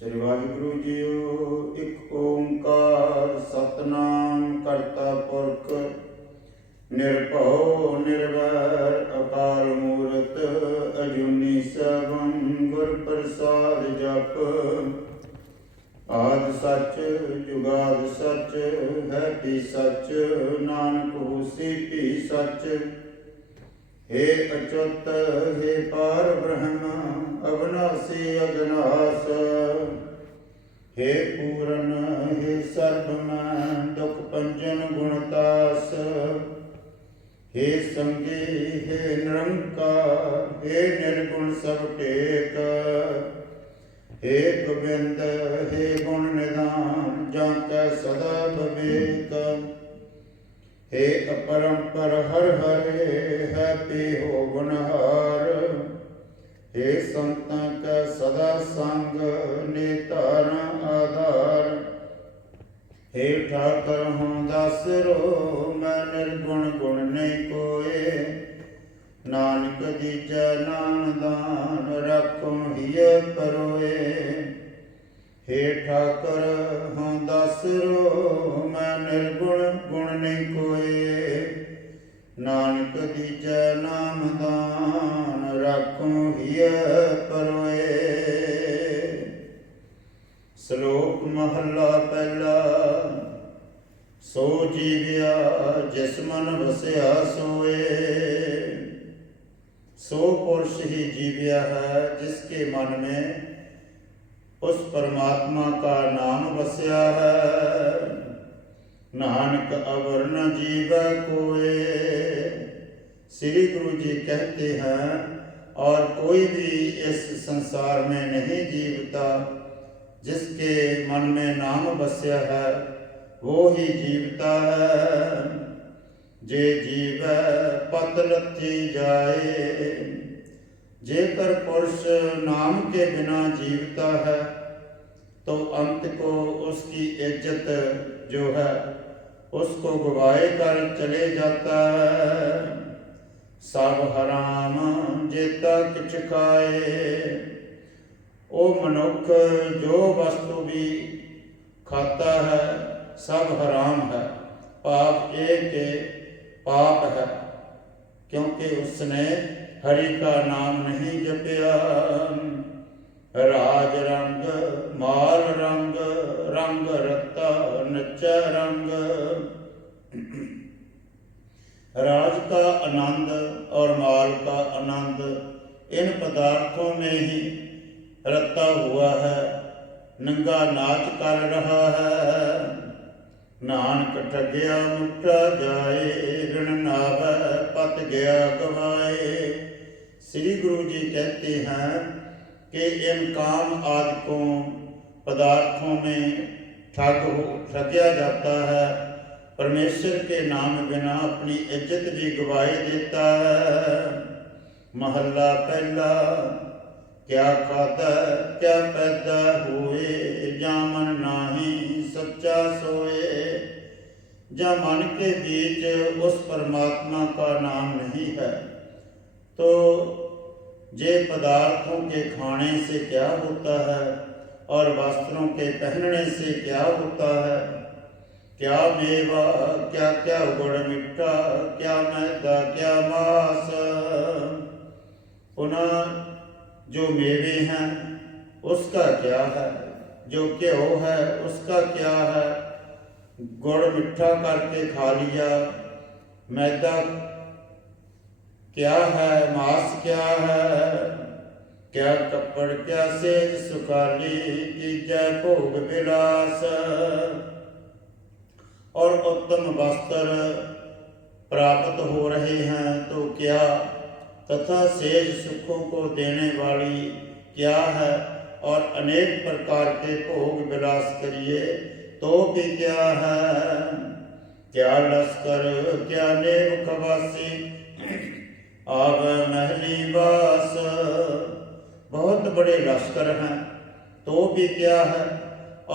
ਸ੍ਰੀ Waheguru JIO. ਇੱਕ ਓੰਕਾਰ ਸਤਿਨਾਮ ਕਰਤਾ ਪੁਰਖ ਨਿਰਭਉ ਨਿਰਵੈਰ ਅਕਾਲ ਮੂਰਤ ਅਜੂਨੀ ਸੈਭੰ ਗੁਰ ਪ੍ਰਸਾਦ ਜਪ। ਆਦਿ ਸੱਚ ਜੁਗਾਦਿ ਸੱਚ ਹੈ ਭੀ ਸੱਚ ਨਾਨਕ ਹੋਸੀ ਭੀ ਸੱਚ। हे अच्युत हे पार ब्रह्म अविनाशी अविनाश। हे पूरन हे सर्वमय दुख पंजन गुणतास। हे संगी हे निरंकार हे निर्गुण सब टेक। हे गोविंद हे गुण निधान जाके सदा विवेक। हे अपरंपर हर हरे है पीहो गुणहार। हे संतां का सदा संग नितार आधार। हे ठाकर हूँ दासरो मैं निर्गुण गुण नहीं कोय। नानक दीजा नाम दान रखो हिय परोए। हे ठाकर हूँ दासरो मैं निर्गुण गुण नहीं कोय। नानक दीजै नाम दान राखो हिय परोए। श्लोक महला पहला। सो जीविया जिस मन वसया सोए। सो पुरुष ही जीविया है जिसके मन में उस परमात्मा का नाम बसया है। नानक अवर न जीवै कोय। श्री गुरु जी कहते हैं और कोई भी इस संसार में नहीं जीवता। जिसके मन में नाम बसया है वो ही जीवता है। जे जीवै पत लथी जाए। जेकर पुरुष नाम के बिना जीवता है तो अंत को उसकी इज्जत जो है उसको गवाए कर चले जाता है। सब हराम जेता किछ खाए। ओ मनुख जो वस्तु भी खाता है सब हराम है। पाप एक पाप है क्योंकि उसने हरि का नाम नहीं जपया। राज रंग माल रंग रंग रत्ता नचा रंग। राज का आनंद और माल का आनंद इन पदार्थों में ही रता हुआ है। नंगा नाच कर रहा है। नानक ठगया मुठा जाए ऋण नावै पत गया गवाए। श्री गुरु जी कहते हैं कि इन काम आदिकों पदार्थों में ठगया जाता है। परमेश्वर के नाम बिना अपनी इज्जत भी गवाए देता है। महला पहला। क्या खाता क्या पैदा हुए जा मन नाही सच्चा सोए। जा मन के बीच उस परमात्मा का नाम नहीं है तो जे पदार्थों के खाने से क्या होता है और वस्त्रों के पहनने से क्या होता है। क्या मेवा क्या क्या गुड़ मिठा क्या मैदा क्या मांस। पुनः जो मेवे हैं उसका क्या है। जो घ्यो है उसका क्या है। गुड़ मिठा करके खा लिया। मैदा क्या है मांस क्या है। क्या कपड़ क्या सेज सुखाली तीजै भोग विलास। और उत्तम वस्त्र प्राप्त हो रहे हैं तो क्या तथा सेज सुखों को देने वाली क्या है। और अनेक प्रकार के भोग विलास करिए तो भी क्या है। क्या लश्कर क्या नेम खवासी आवे महली वास। बहुत बड़े लश्कर हैं तो भी क्या है।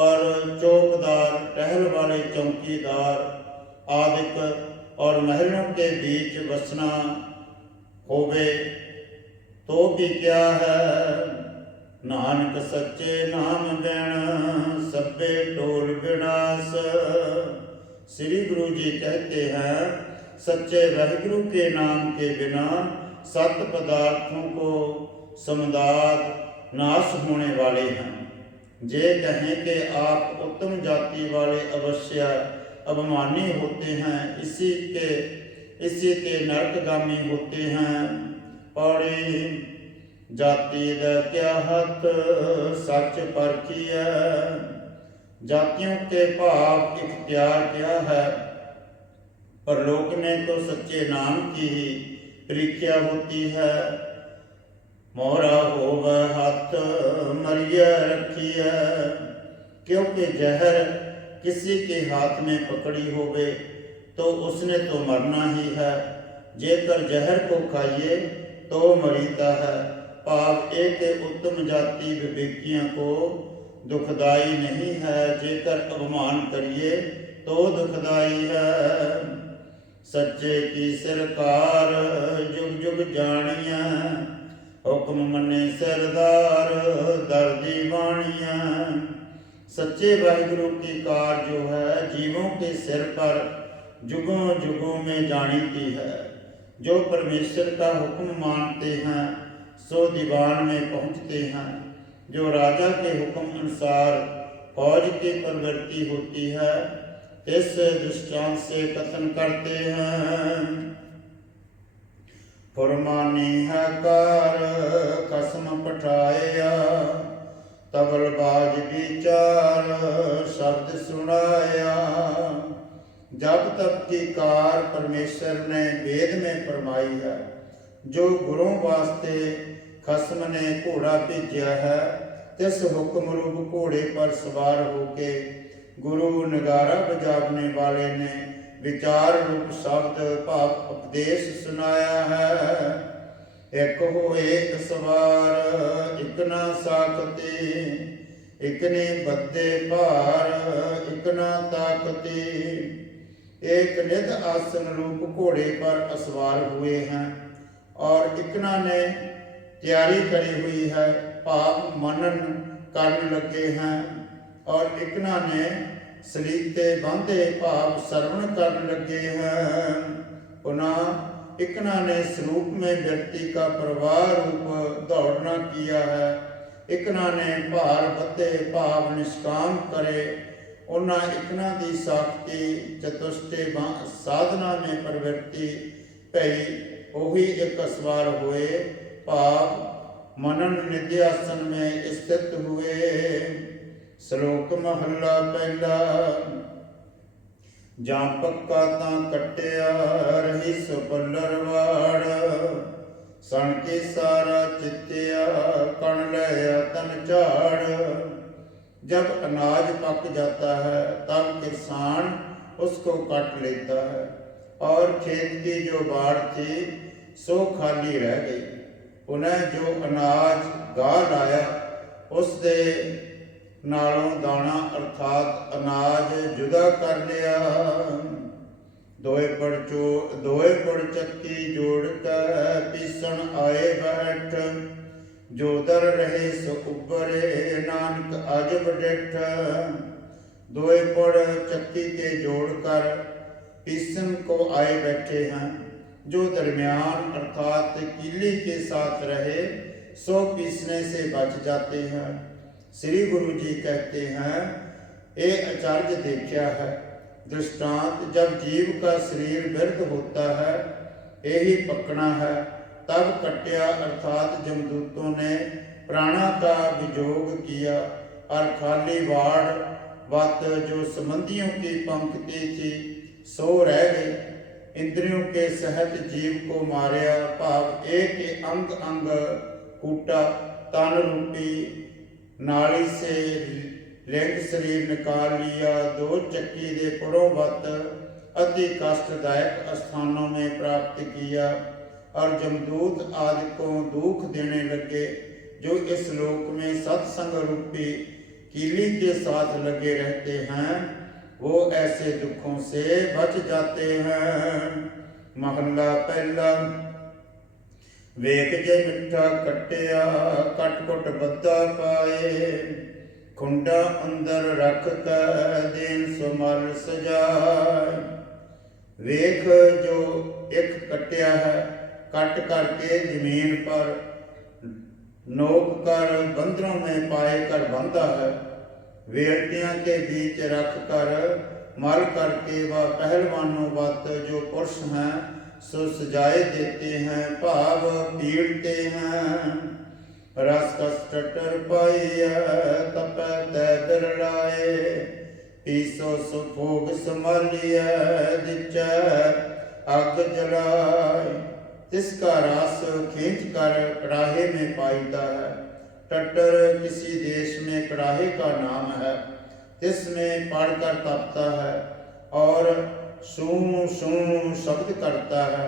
और चौकदार टहल वाले चौकीदार आदिक और महलों के बीच बसना होवे तो भी क्या है। नानक सच्चे नाम बिन सब्बे टोल विनाश। श्री गुरु जी कहते हैं सच्चे वाहिगुरु के नाम के बिना सत पदार्थों को समुदाय नाश होने वाले हैं। जे कहें कि आप उत्तम जाति वाले अवश्य अभिमानी होते हैं, इसी के नरकगामी होते हैं। पौड़ी जाति द क्या हत सच परखिया। जातियों के भाव इख्तियार क्या है, परलोक में तो सच्चे नाम की ही परीक्षा होती है। मोरा होव हथ मरिया रखिया। क्योंकि जहर किसी के हाथ में पकड़ी होवे तो उसने तो मरना ही है, जेकर जहर को खाइए तो मरीता है। भाव एक उत्तम जाति विवेकियों को दुखदाई नहीं है, जेकर अभिमान करिए तो दुखदाई है। सच्चे की सरकार जुग जुग जानिया। हुक्म मने सरदार दर्दी वाणिया। सच्चे वाहिगुरु की कार जो है जीवों के सिर पर जुगों जुगों में जानीती है। जो परमेश्वर का हुक्म मानते हैं सो दीवान में पहुँचते हैं। जो राजा के हुक्म अनुसार फौज की प्रवृत्ति होती है, इस दृष्टांत से कथन करते हैं। फुरमानी है कार कसम पठाया। तबलबाज विचार शब्द सुनाया। जब तक की कार परमेश्वर ने वेद में फरमाई है। जो गुरुओं वास्ते खसम ने घोड़ा भेजा है, तिस हुक्म रूप घोड़े पर सवार होके गुरु नगारा बजावने वाले ने विचार रूप शब्द भाव उपदेश सुनाया है। एक हो एक सवार इक ना साकती। इकने बद्दे भार इक ना ताकती। एक निध आसन रूप घोड़े पर असवार हुए हैं और इकना ने तैयारी करी हुई है, भाव मनन करने लगे हैं। और इकना ने सलीते बांधे भाव श्रवण करने लगे हैं। पुनः इकना ने स्वरूप में व्यक्ति का प्रवाह रूप दौड़ना किया है। इकना ने भार बते भाव निष्काम करे। उन्हें इकना की साख्ती चतुष्टे साधना में प्रवृत्ति पई। वही एक सवार हुए भाव मनन निध्यासन में स्थित हुए। श्लोक महला पहला। जां पक्का तां कट्टिया रही सपलरवाड़। सण के सारा चित्तिया कण लया तन झाड़। जब अनाज पक जाता है तब किसान उसको काट लेता है और खेत की जो बाड़ थी सो खाली रह गई। उन्हें जो अनाज गा लाया उसके नालों दाना अर्थात अनाज जुदा कर लिया। दोए पड़ चक्की जोड़ कर पीसन आए बैठ। जो दर रहे सो उबरे नानक अजब डिठ। दोए पड़ चक्की के जोड़कर पीसन को आए बैठे हैं। जो दरमियान अर्थात कीली के साथ रहे सो पीसने से बच जाते हैं। श्री गुरु जी कहते हैं ये आचार्य देखा है दृष्टांत। जब जीव का शरीर व्यर्थ होता है यही पकना है, तब कट्या अर्थात जमदूतों ने प्राणा का विजोग किया और खाली वाड़ वत जो संबंधियों की पंक्ति थी सो रह गई। इंद्रियों के सहत जीव को मारिया भाव एक अंग अंग कूटा। तन रूपी नाली से लिंग शरीर निकाल लिया। दो चक्की दे पुड़ों वत अति कष्टदायक स्थानों में प्राप्त किया और जमदूत आदि को दुख देने लगे। जो इस लोक में सत्संग रूपी कीली के साथ लगे रहते हैं वो ऐसे दुखों से बच जाते हैं। महला पहला। ਵੇਖ ਜੇ ਮਿੱਠਾ ਕਟਿਆ ਕਟ ਕੁਟ ਬੱਧਾ ਪਾਏ। ਖੁੰਡਾ ਅੰਦਰ ਰੱਖ ਕੇ ਦੇਨ ਸੋ ਮਲ ਸਜਾਏ। ਵੇਖ ਜੋ ਇੱਕ ਕਟਿਆ ਹੈ कट करके जमीन पर नोक कर बंदरों में पाए कर बंधा है। वेल्टियां के बीच रख कर मल करके वह पहलवानों वत जो पुरुष हैं सो सजाए देते हैं, भाव पीड़ते हैं। रस कस टटर पाई तप तय बिरलाए। पीसो सुभोग संभालिए दिच अग जलाए। इसका रस खींच कर कड़ाहे में पाईता है। टट्टर किसी देश में कड़ाहे का नाम है। इसमें पढ़कर तपता है और सू सू शब्द करता है,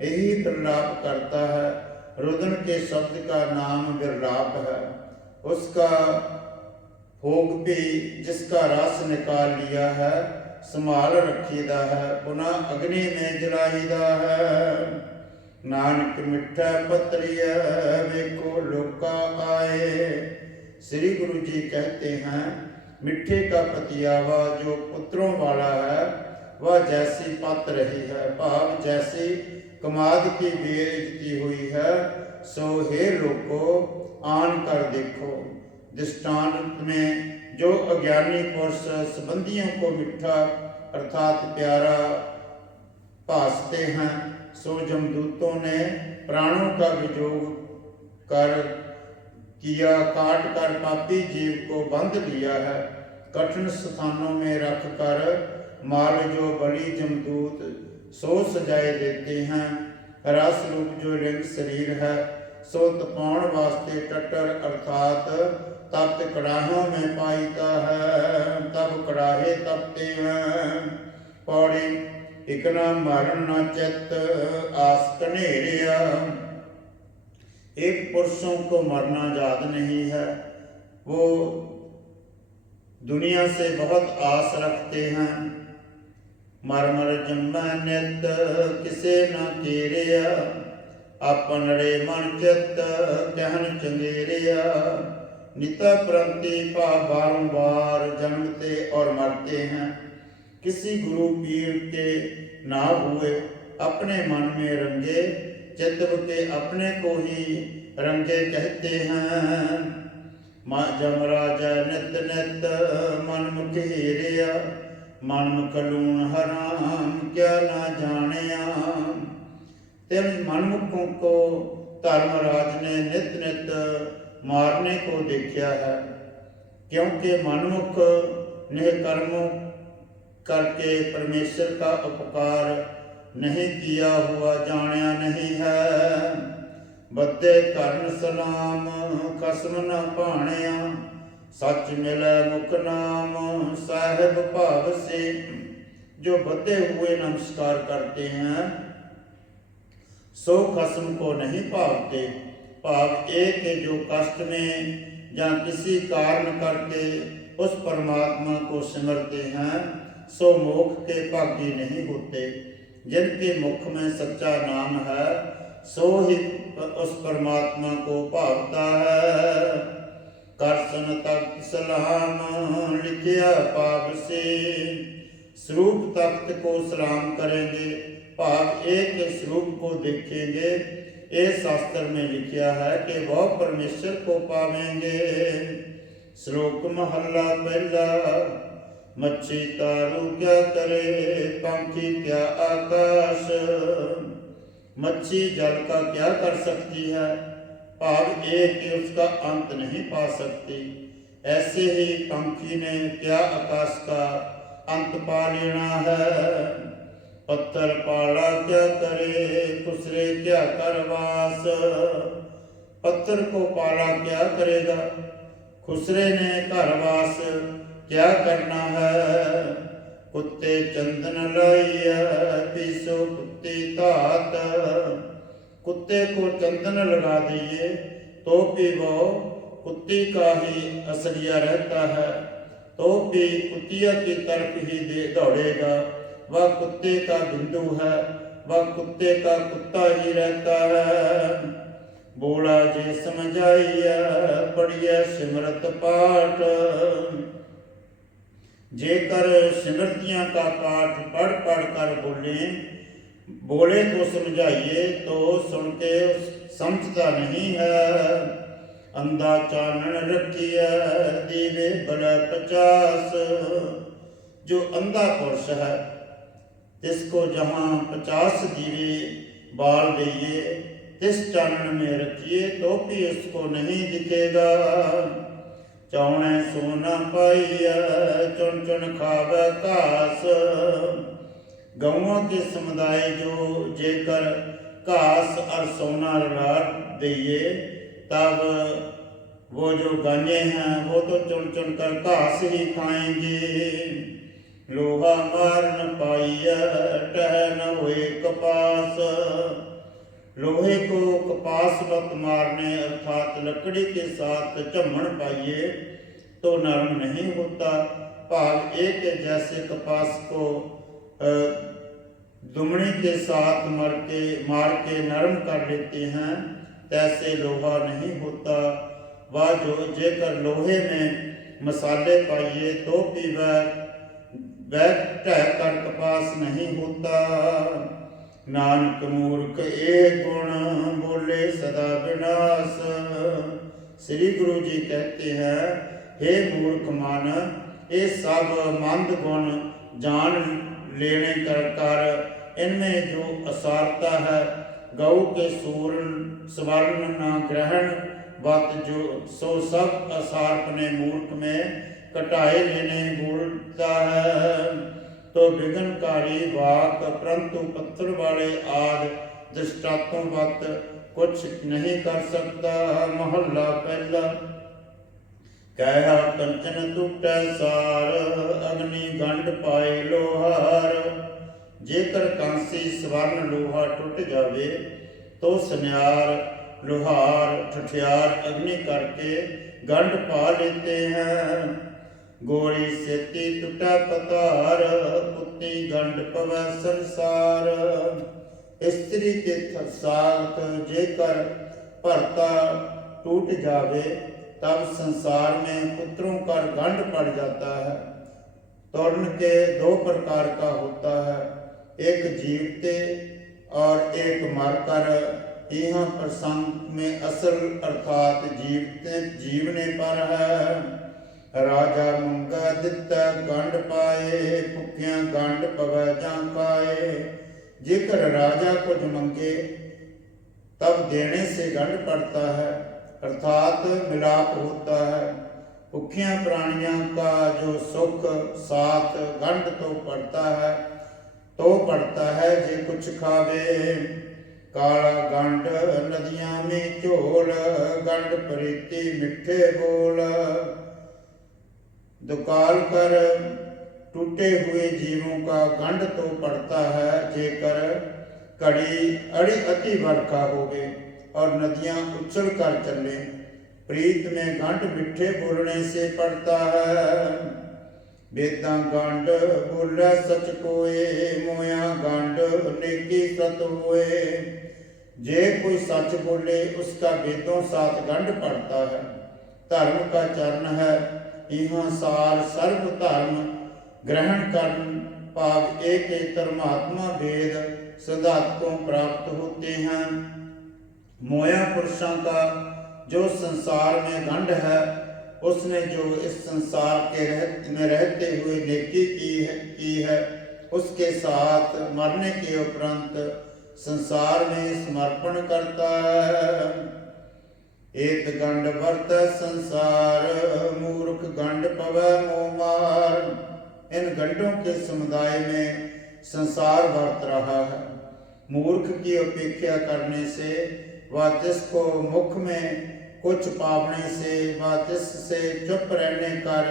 यही विरलाप करता है। रुदन के शब्द का नाम विरलाप है। उसका भोग भी जिसका रस निकाल लिया है संभाल रखीदा है, पुनः अग्नि में जलाईदा है। नानक मिठा पत्रिय वेखो लोका आए। श्री गुरु जी कहते हैं मिठे का पतियावा जो पुत्रों वाला है वह जैसी पत रही है, भाव जैसी कमाद की बेइज्जती हुई है, सो हे लोको आन कर देखो। दृष्टांत में जो अज्ञानी पुरुष संबंधियों को मिठा अर्थात प्यारा भासते हैं, सो जमदूतों ने प्राणों का वियोग कर किया, काट कर पापी जीव को बंध लिया है। कठिन स्थानों में रख कर माल जो बलि जमदूत सो सजाए देते हैं। रस रूप जो लिंग शरीर है सो तपाउण वास्ते टट्टर अर्थात तप्त कड़ाहों में पाईता है, तब कड़ाहे तपते हैं। पौड़ी इकना मरण न चित आस कनेरिया। एक पुरुषों को मरना याद नहीं है, वो दुनिया से बहुत आस रखते हैं। मर मर जम्मा नित किसे न केरिया, अपन रे मन चित कहन चंगेरिया। निता प्रंति पा बारंबार जन्मते और मरते हैं। किसी गुरु पीर के ना हुए अपने मन में रंगे, चित्त के अपने को ही रंगे कहते हैं। माँ जमराजा नित नित मन मुख हीरिया, मन मुख लूण हराम क्या ना जानिया। तेन मनमुखों को धर्मराज ने नित नित मारने को देखा है, क्योंकि मनमुख निष्कर्मों करके परमेश्वर का उपकार नहीं किया हुआ जानिया नहीं है। बद्दे करण सलाम खसम न भाणिया, सच मिले मुख नाम साहिब भाव से। जो बद्दे हुए नमस्कार करते हैं सो खसम को नहीं भावते। भाव एक है जो कष्ट में या किसी कारण करके उस परमात्मा को सिमरते हैं सो मोक्ष के भागी नहीं होते। जिनके मुख में सच्चा नाम है सो ही उस परमात्मा को भावता है। करसन तख्त सलाम लिखिया पाप से, स्वरूप तख्त को सलाम करेंगे, भाव एक स्वरूप को देखेंगे। ये शास्त्र में लिखा है कि वह परमेश्वर को पावेंगे। श्लोक महला पहला। मच्छी तारू क्या करे पंखी क्या आकाश। मच्छी जल का क्या कर सकती है, भाव एक कि उसका अंत नहीं पा सकती। ऐसे ही पंखी ने क्या आकाश का अंत पा लेना है। पत्थर पाला क्या करे खुसरे क्या करवास। पत्थर को पाला क्या करेगा, खुसरे ने घरवास क्या करना है। कुत्ते चंदन लाइया पीसो कुत्ते तात। कुत्ते को चंदन लगा दिए तो भी वो कुत्ती का ही असलिया रहता है, तो भी कुतिया की तरफ ही दौड़ेगा। वह कुत्ते का बिंदु है, वह कुत्ते का कुत्ता ही रहता है। बोला जे समझाइया पढ़िया सिमरत पाठ। जेकर सिमरतियाँ का पाठ पढ़ पढ़ कर बोले तो समझाइए तो सुन के समझता नहीं है। अंधा चानन रखिया दीवे बड़ा 50। जो अंधा पुरुष है जिसको जहाँ 50 दीवे बाल दइए तिस चानन में रखिए तो भी उसको नहीं दिखेगा। चौने सोना पाइया चुन चुन खावे घास। गौओं के समुदाय जो जेकर घास और सोना रला दइए तब वो जो गायें हैं वो तो चुन चुन कर घास ही खाएंगे। लोहा मार न पाइया टह न हुए कपास। लोहे को कपास मत मारने अर्थात लकड़ी के साथ झम्मण पाइए तो नरम नहीं होता। भाव एक जैसे कपास को दुमड़ी के साथ मार के नरम कर लेते हैं तैसे लोहा नहीं होता। वह जो जेकर लोहे में मसाले पाइए तो भी वह ढह कर कपास नहीं होता। नानक मूर्ख एक गुण बोले सदा विनाश। श्री गुरु जी कहते हैं हे मूर्ख मन ये सब मंद गुण जान लेने कर इनमें जो असारता है गौ के स्वर्ण न ग्रहण बात जो सो सब असारपने मूर्ख में कटाए लेने बोलता है। तो विघ्नकारी वाक परंतु पत्थर वाले आदि दृष्टांतों वक्त कुछ नहीं कर सकता। महला पहला। कहा कंचन टूटे सार अग्नि गंड पाए लोहार। जेकर कांसी स्वर्ण लोहा टूट जावे तो सुनियार लोहार ठठियार अग्नि करके गंड पा लेते हैं। गोरी सेती टूटा पतार पुत्ती गंड पवै संसार। स्त्री के साथ जेकर भरता टूट जावे तब संसार में पुत्रों का गंड पड़ जाता है। तोरण के 2 प्रकार का होता है, एक जीवते और एक मरकर। यह प्रसंग में असल अर्थात जीवने पर है। राजा मंगा दिता गंड पाए भुखिया गंड पवै जां खाए। जेकर राजा कुछ मंगे तब देने से गंड पड़ता है अर्थात मिलाप होता है। भुखिया प्राणियों का जो सुख साथ गंड तो पड़ता है जे कुछ खावे। काला गंड नदियां में झोल गंड प्रीति मिठे बोल। दुकाल कर टूटे हुए जीवों का गंड तो पड़ता है जेकर अड़ी अति वर्षा होवे और नदियां उछल कर चले। प्रीत में गंड मिठे बोलने से पड़ता है। बेदा गंड बोले सच कोए मोया गंड नेकी सत होए। जे कोई सच बोले उसका वेदों साथ गंड पड़ता है। धर्म का चरण है यहाँ सार सर्व धर्म ग्रहण कर भाव एक धर्मात्मा वेद सिद्धांतों प्राप्त होते हैं। मोया पुरुषों का जो संसार में गंड है उसने जो इस संसार में रहते हुए नेकी की है उसके साथ मरने के उपरांत संसार में समर्पण करता है। एक गंड वर्त संसार मूर्ख गंड पवै मोह मार। इन गंडों के समुदाय में संसार वर्त रहा है। मूर्ख की अपेक्षा करने से व जिसको मुख में कुछ पावने से व जिससे चुप रहने कर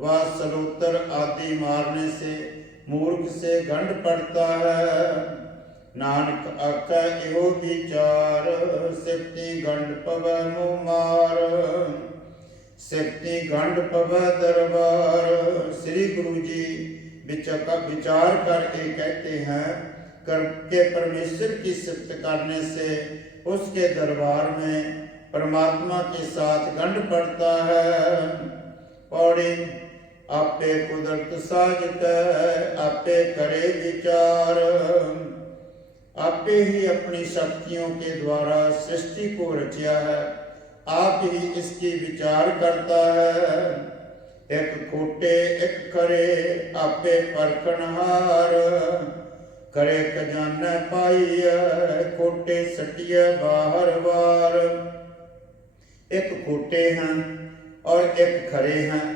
व सलोतर आदि मारने से मूर्ख से गंड पड़ता है। नानक आका एहो विचार सिफती गंड पवै मोह मार। सिफती गंड पवै दरबार। श्री गुरु जी विचार करके कहते हैं करके परमेश्वर की सिफत करने से उसके दरबार में परमात्मा के साथ गंढ पड़ता है। पौड़ी आपे कुदरत साज आपे करे विचार। आपे ही अपनी शक्तियों के द्वारा सृष्टि को रचा है, आप ही इसकी विचार करता है। एक खोटे एक खरे आपे परखनहार। करे खजाना पाइय खोटे सटिय बाहर बार। एक खोटे हैं और एक खरे हैं,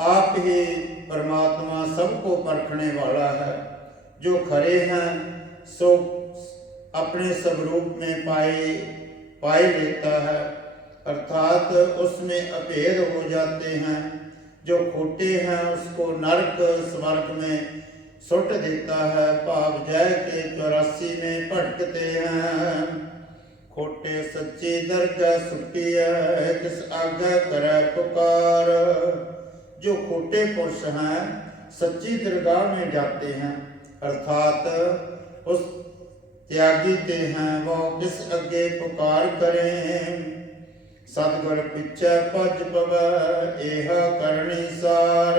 आप ही परमात्मा सबको परखने वाला है। जो खरे हैं सो अपने स्वरूप में पाए लेता है, अर्थात उसमें अभेद हो जाते हैं। जो खोटे हैं उसको नरक स्वर्ग में सुट देता है, पाप जय के 84 में भटकते हैं। खोटे सच्ची दरगाह सुटी है किस आगे करे पुकार। जो खोटे पुरुष हैं सच्ची दरगाह में जाते हैं, अर्थात उस त्यागी ते हैं वो किस अगे पुकार करें। सतगुर पिछे भज पवै एह करनी सार।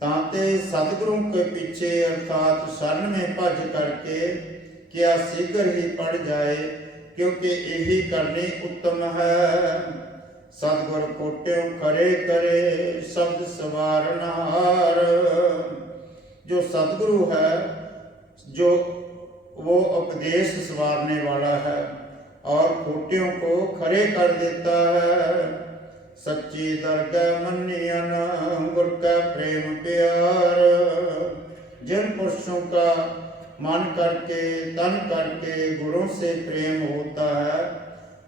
ताते सतगुरु के पीछे अर्थात शरण में भज करके क्या शीघ्र ही पड़ जाए, क्योंकि यही करनी उत्तम है। सतगुर कोट्यों करे करे शब्द सवारनहार। जो सतगुरु है जो वो उपदेश सवारने वाला है और खोटियों को खरे कर देता है। सच्ची दरगाह मनियन गुर का प्रेम प्यार। जिन पुरुषों का मन करके तन करके गुरु से प्रेम होता है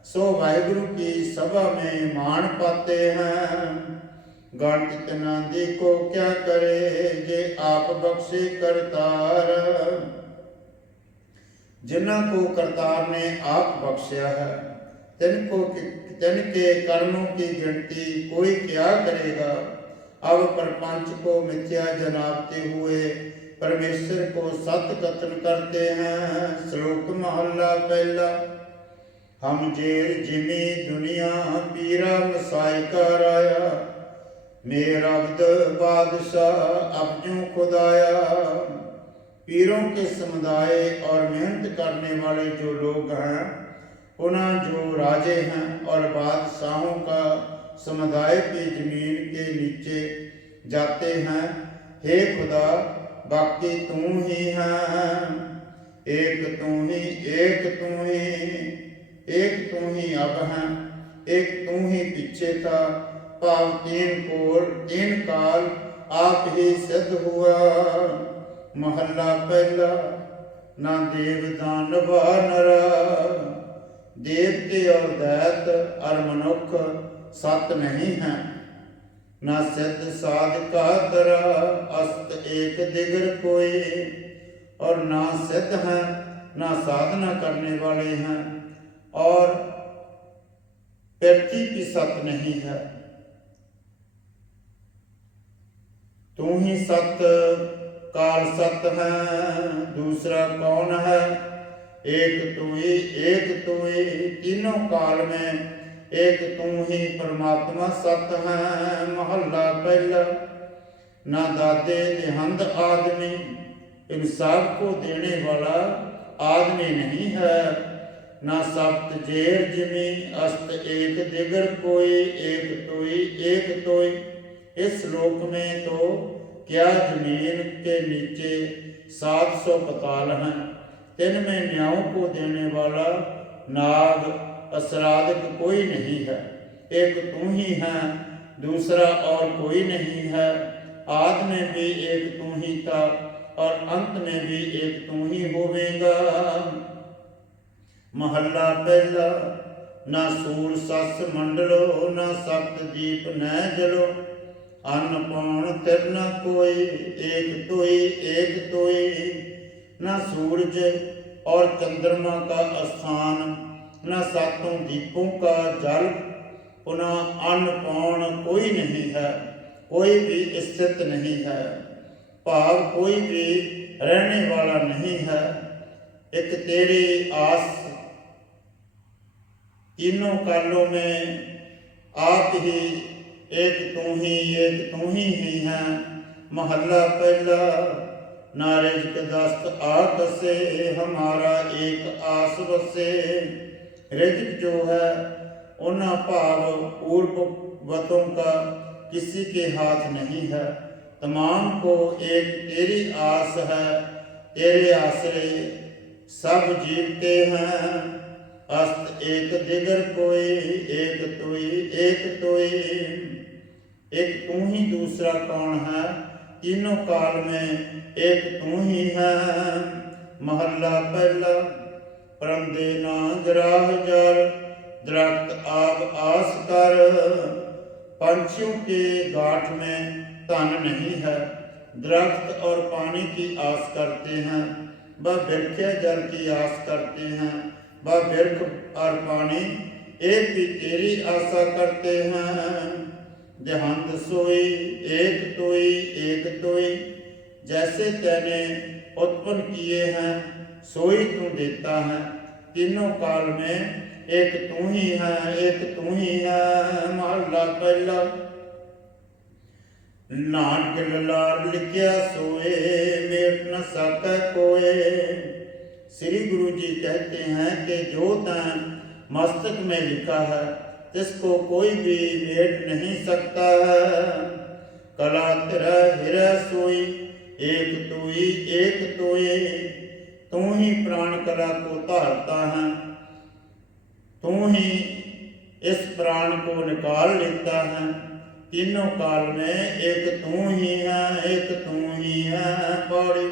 सो वाहिगुरु की सभा में मान पाते हैं। गणित नंदी को क्या करे जे आप बख्शे करतार। जिन्हों को करतार ने आप बख्शिया है तिनके कर्मों की गिनती कोई क्या करेगा। अब प्रपंच को मिथ्या जनाबते हुए परमेश्वर को सत्य कथन करते हैं। श्लोक महला पहला। हम जेर जिमी दुनिया पीरा मसाई कर आया। मेरा अब्द बादशाह अब यूं खुदाया। पीरों के समुदाय और मेहनत करने वाले जो लोग हैं उन्हें जो राजे हैं और बादशाहों का समुदाय की जमीन के नीचे जाते हैं। हे खुदा बाकी तू ही है, एक तू ही एक तू ही एक तू ही अब है, एक तू ही पीछे था। भाव तीन काल आप ही सिद्ध हुआ। महला पहला। ना देव दानव नरा। देवते और दैत और मनुख सत नहीं है। ना सिद्ध साध का तरह अस्त एक दिगर कोई। और ना सिद्ध है ना साधना करने वाले हैं और पृथ्वी की सत नहीं है। तू ही सत काल सत है दूसरा कौन है। एक तू ही तीनों काल में एक तू ही परमात्मा सत है। महला पहला। ना दादे देहंद आदमी। इन सब को देने वाला आदमी नहीं है। ना सप्त जेर जिमी अस्त एक दिगर कोई। एक तोई। इस लोक में तो क्या जमीन के नीचे 700 पताल हैं। तिनमें न्यायों को देने वाला नाग असराधिक कोई नहीं है। एक तू ही है दूसरा और कोई नहीं है। आदि में भी एक तू ही था और अंत में भी एक तू ही होवेगा। महला पहला। ना सूर सस मंडलो ना सप्त दीप न जलो। अन्न पान तिर न कोई एक तोई। न सूरज और चंद्रमा का स्थान न सातों दीपों का जल। पुनः अन्न पान कोई नहीं है, कोई भी स्थित नहीं है। भाव कोई भी रहने वाला नहीं है। एक तेरी आस तीनों कालों में आप ही, एक तू ही है। महला पहला। ना रिज़्क़ दस्त आकसे, हमारा एक आस बसे। रिज़्क़ जो है उन्ना भाव पूर्ववतों का किसी के हाथ नहीं है। तमाम को एक तेरी आस है। तेरे आसरे सब जीवते हैं। अस्त एक दिगर कोई, एक तोई। एक तू ही, दूसरा कौन है? तीनों काल में एक तू ही है। महला पहला। परंदे ना ग्राह जर, दरख्त आब आस कर। पंछियों के गांठ में धन नहीं है। दरख्त और पानी की आस करते हैं, वह वृक्ष जल की आस करते हैं। वह वृक्ष और पानी एक भी तेरी आशा करते हैं। देहांत सोई, एक तोई। जैसे तैने उत्पन्न किए हैं सोई तू देता है। तीनों काल में एक तू ही है, एक तू ही है। महला पहला। नानक ललार लिखिया सोए, मेट न सकै कोए। श्री गुरु जी कहते हैं कि जो तैं मस्तक में लिखा है जिसको कोई भी मेट नहीं सकता है। कला तेरा हिरा सोई, एक तोई। तू ही प्राण कला को धारता है। तू ही इस प्राण को निकाल लेता है। तीनों काल में एक तू ही है, एक तू ही है। पौड़ी।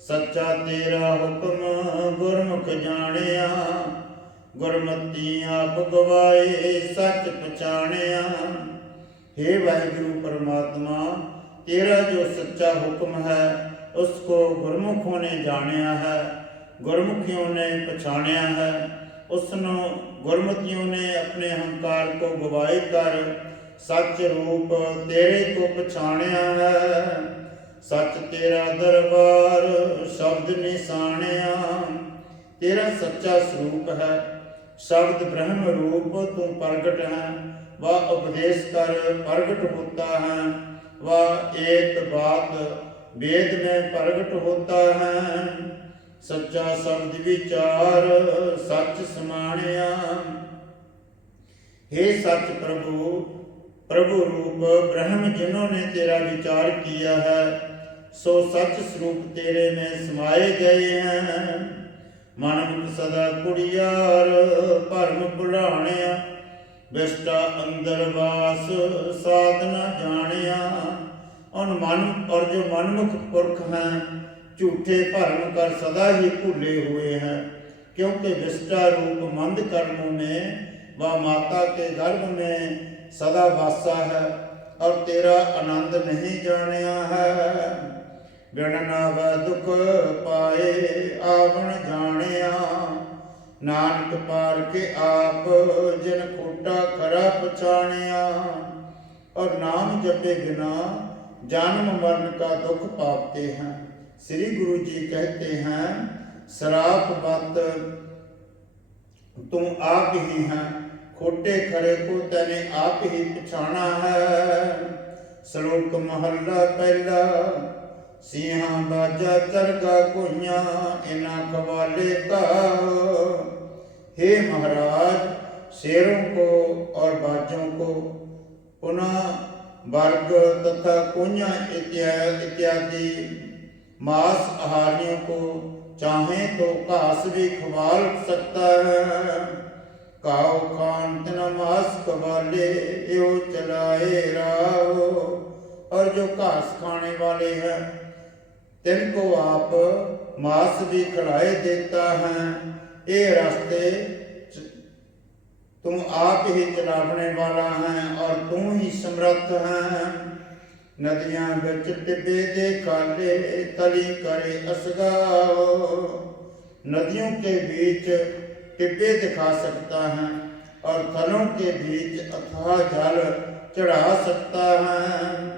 सच्चा तेरा हुक्म गुरमुख जानिया, गुरमती आप गवाए सच पछाणिया। हे वाहिगुरु परमात्मा, तेरा जो सच्चा हुक्म है उसको गुरमुखों ने जानिया है, गुरमुखियों ने पछाणिया है। उसनो गुरमतियों ने अपने अहंकार को गवाई कर सच रूप तेरे को पछाणिया है। सच तेरा दरबार शब्द निशानिया। तेरा सच्चा स्वरूप है, शब्द ब्रह्म रूप तू प्रगट है। वह उपदेश कर प्रगट होता है। वह एक बात वेद में प्रगट होता है। सच्चा शब्द विचार सच समाणिया। हे सच प्रभु, प्रभु रूप ब्रह्म जिन्होंने तेरा विचार किया है सो सच स्वरूप तेरे में समाये गए हैं। मानव सदा कुड़ियार भरम बुढ़ाणिया, विष्टा अंदर वास साधना जानिया। और जो मनमुख पुरख हैं झूठे भरम कर सदा ही भूले हुए हैं, क्योंकि विष्टा रूप मंद कर्मों में वह माता के गर्भ में सदा वासा है और तेरा आनंद नहीं जानिया है। बिन नाव दुख पाए आवण जानिया, नानक पार के आप जिन खोटा खरा पछाणिया। और नाम जपे बिना जन्म मरण का दुख पाते हैं। श्री गुरु जी कहते हैं श्राप बत तुम आप ही हैं, खोटे खरे को तैने आप ही पछाना है। श्लोक महला पहला। सिंहा बाजा चरगा कोइया इना खवाले का। हे महाराज, शेरों को और बाजों को पुनः वर्ग तथा कुइया इत्यादि मांस आहारियों को चाहे तो घास भी खवाल सकता है। काओ खान तना मांस खवाले यो चलाए राव। और जो घास खाने वाले हैं तिनको आप मांस भी खिलाए देता है। ये रास्ते तुम आप ही चलाने वाला है और तू ही समर्थ है। नदियां बिच टिब्बे दे काले तली करे असगाओ। नदियों के बीच टिब्बे दिखा सकता है और थलों के बीच अथाह जल चढ़ा सकता है।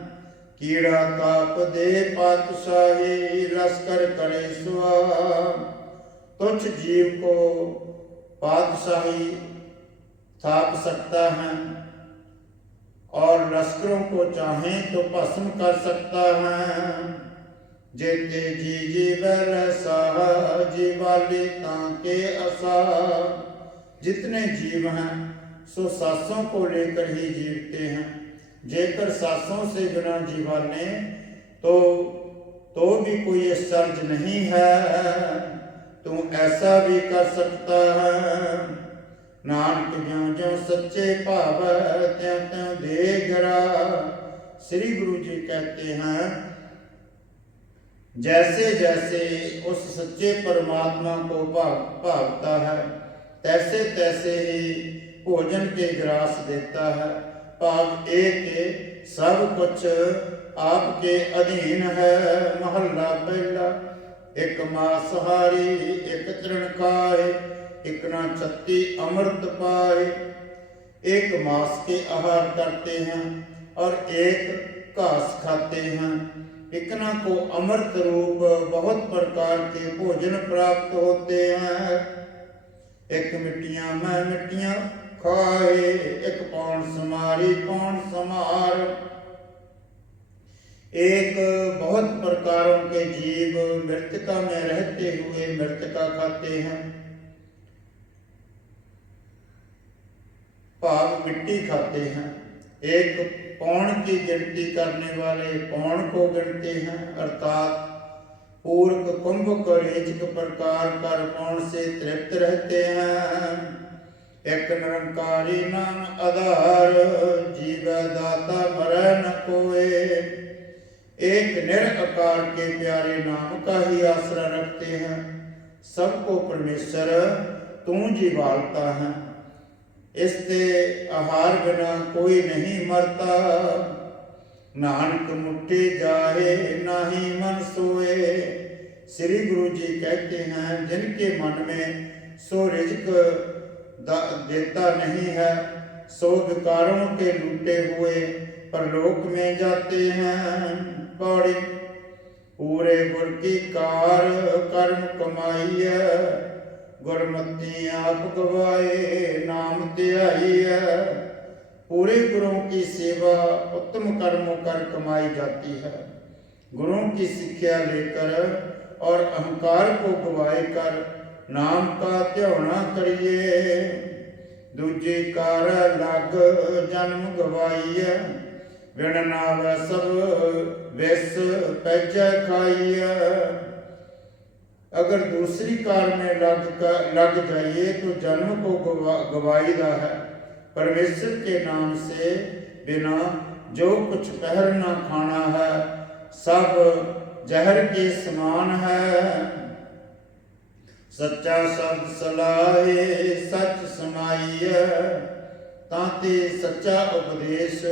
कीड़ा ताप दे पातशाही, लश्कर करे सुआर। तुच्छ जीव को पातशाही थाप सकता है और लश्करों को चाहे तो भस्म कर सकता है। जेते जी जीवल साह, जीवाली ताके असा। जितने जीव हैं सो सांसों को लेकर ही जीवते हैं। जेकर सांसों से बिना जीवाले तो भी कोई आश्चर्य नहीं है। तू ऐसा भी कर सकता है। नानक ज्यों ज्यों सच्चे भाव, त्यों त्यों दे गिरा। श्री गुरु जी कहते हैं, जैसे जैसे उस सच्चे परमात्मा को भावता है, तैसे तैसे ही भोजन के ग्रास देता है। भाव एक सब कुछ आपके अधीन है। महला पहला। एक मांसाहारी, एक तृणकाय, एक ना छत्ती अमृत पाए। एक मांस के आहार करते हैं और एक घास खाते हैं। इकना को अमृत रूप बहुत प्रकार के भोजन प्राप्त होते हैं। एक मिट्टियां में मिट्टियां खाए, एक पौन समारी पौन समार। एक बहुत प्रकारों के जीव मृतिका में रहते हुए मृतिका खाते हैं। भाव मिट्टी खाते हैं। एक पौन की गिनती करने वाले पौन को गिनते हैं, अर्थात पूर्व कुंभ रेचक प्रकार कर पौन से तृप्त रहते हैं। एक निरंकारी नाम आधार, जीव दाता मरै न कोय। एक निराकार के प्यारे नाम का ही आसरा रखते हैं। सबको परमेश्वर तू जीवालता है। इससे आहार बिना कोई नहीं मरता। नानक मुट्ठी जाहे नाही मन सोए। श्री गुरु जी कहते हैं, जिनके मन में सो रिज्क देता नहीं है, सो विकारों के लूटे हुए परलोक में जाते हैं। पौड़ी। पूरे गुर की कार कर्म कमाई, गुरमती आप गवाए नाम ध्याई। पूरे गुरुओं की सेवा उत्तम कर्मों कर कमाई जाती है। गुरुओं की शिक्षा लेकर और अहंकार को गवाए कर नाम का ध्याना करिए। दूजे कार लग जन्म गवाई, विण नाव सब विस पैज खाइए। अगर दूसरी कार में लग जाइए तो जन्म को गवाईदा है। परमेश्वर के नाम से बिना जो कुछ पहरना खाना है, सब जहर के समान है। सच्चा शब्द सलाहे सच समाइए, ताते सच्चा उपदेश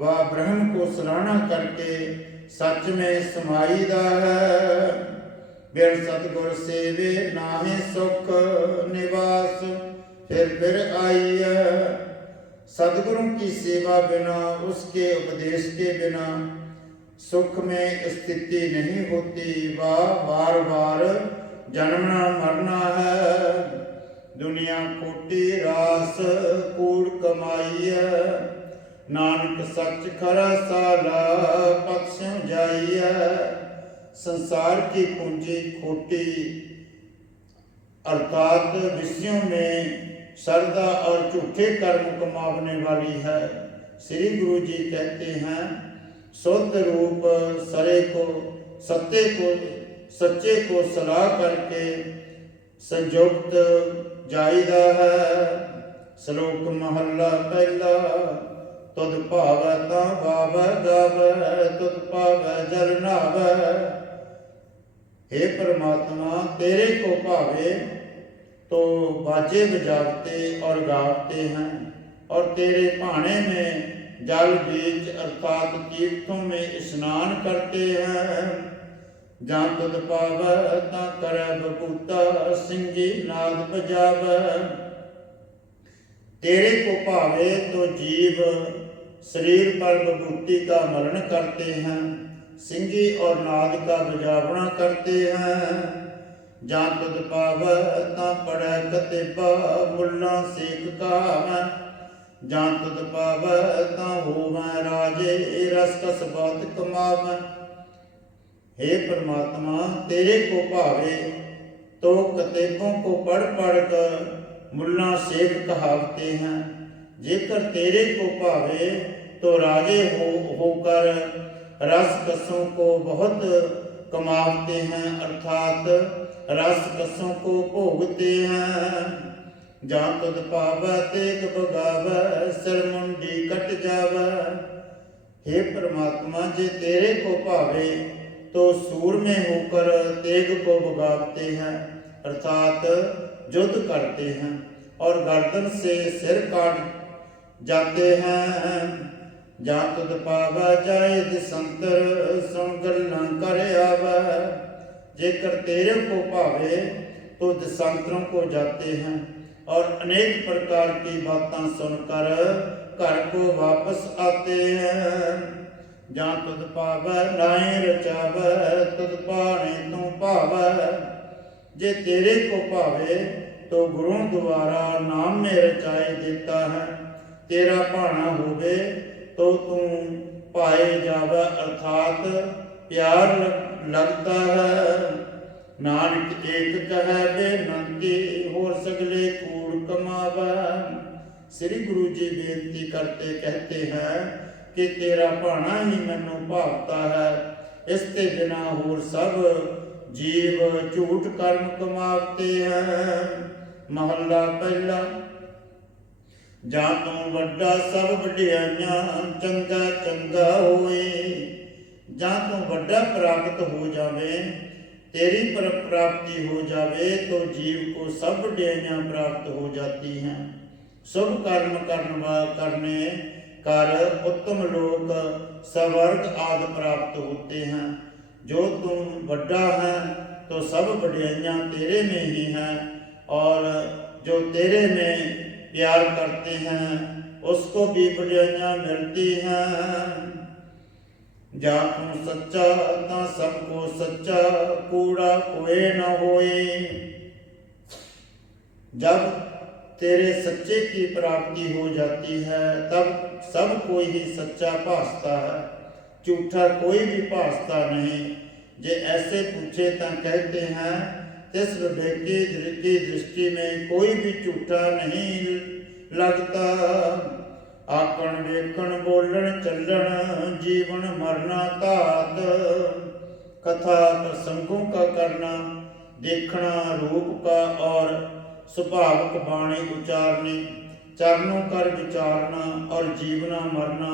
व ब्रह्म को सराहना करके सच में समाईदा है। बिन सतगुर सेवे नाहे सुख निवास, फिर आइए। सदगुरु की सेवा बिना, उसके उपदेश के बिना सुख में स्थिति नहीं होती। वह बार बार जन्मना मरना है। दुनिया खोटी रास कूड़ कमाई, नानक सच खरा साला पथ स्यों जाइए। संसार की पूंजी खोटी अर्थात विषयों में श्रद्धा और झूठे कर्म कमाने वाली है। श्री गुरु जी कहते हैं, शुद्ध रूप सरे को सच्चे को सलाह करके संयुक्त जाइदा है। श्लोक महला पहला। तुद भावै तां गावै गावै, तुद भावै जल नहावै। हे परमात्मा, तेरे को भावे तो बाजे बजाते और गाते हैं, और तेरे भाने में जल बीच अर्थात तीर्थों में स्नान करते हैं। जां तुद पावै तां करै बबूता, सिंगी नाद बजावै। तेरे को भावे तो जीव शरीर पर विभूति का मरण करते हैं, सिंगी और नाद का बजावना करते हैं। जा तुद पावै ता पड़ै कतेबा, मुल्ला सेक कहावै। जा तुद पावै ता होवै राजे, रस कस बात कमावै। हे परमात्मा, तेरे को भावे तो कतेबों को पढ़ पढ़ कर मुल्ला शेख कहावते हैं। जेकर तेरे को भावे तो राजे होकर रस कसों को बहुत कमावते हैं, अर्थात रस कसों को भोगते हैं। जा तुद पावै तेग बगावै, सिर मुंडी कट जावै। हे परमात्मा, जे तेरे को भावे तो सूर में होकर तेग को बगावते हैं, अर्थात युद्ध करते हैं और गर्दन से सिर काट जाते हैं। जा तुद पावै जाए दिसंतर, सुन गल्लां कर आवै। जेकर तेरे को भावे तो दिसंतरों को जाते हैं और अनेक प्रकार की बातें सुनकर घर को वापस आते हैं। जा तुद पावै नाए रचावै, तुद पाने तू भावै। जे तेरे को भावे तो गुरुओं द्वारा नाम में रचाए देता है। तेरा भाना होवे तो तू पाए जावै, अर्थात प्यार लगता है। नानक एक कहे बेनंती, होर सगले कूड़ कमावै। श्री गुरु जी बेनती करते कहते हैं कि तेरा भाना ही मैनू भावता है, इसके बिना होर सब जीव झूठ कर्म कमावते हैं। महला पहला। जा तू वड्डा सब वड्डियाइयां, चंगा चंगा होए। जा तू वड्डा प्राप्त हो जावे, तेरी पर प्राप्ति हो जावे तो जीव को सब वड्डियाइयां प्राप्त हो जाती हैं। शुभ कर्म करने कर उत्तम लोक स्वर्ग आदि प्राप्त होते हैं। जो तुम वड्डा है तो सब वड्डियाइयां तेरे में ही हैं, और जो तेरे में प्यार करते हैं उसको भी वड्डियाइयां मिलती हैं। जा तू सच्चा ता सबको सच्चा, कूड़ा कोई न होए। जब तेरे सच्चे की प्राप्ति हो जाती है तब सब कोई ही सच्चा भासता है, झूठा कोई भी भासता नहीं। जे ऐसे पूछे तो कहते हैं तिस विवेकी की दृष्टि में कोई भी झूठा नहीं लगता। आकण वेखण बोलन चलन, जीवन मरना तात। कथा प्रसंगों का करना, देखना रूप का और स्वभावक वाणी उचारनी, चरणों कर विचारना और जीवना मरना,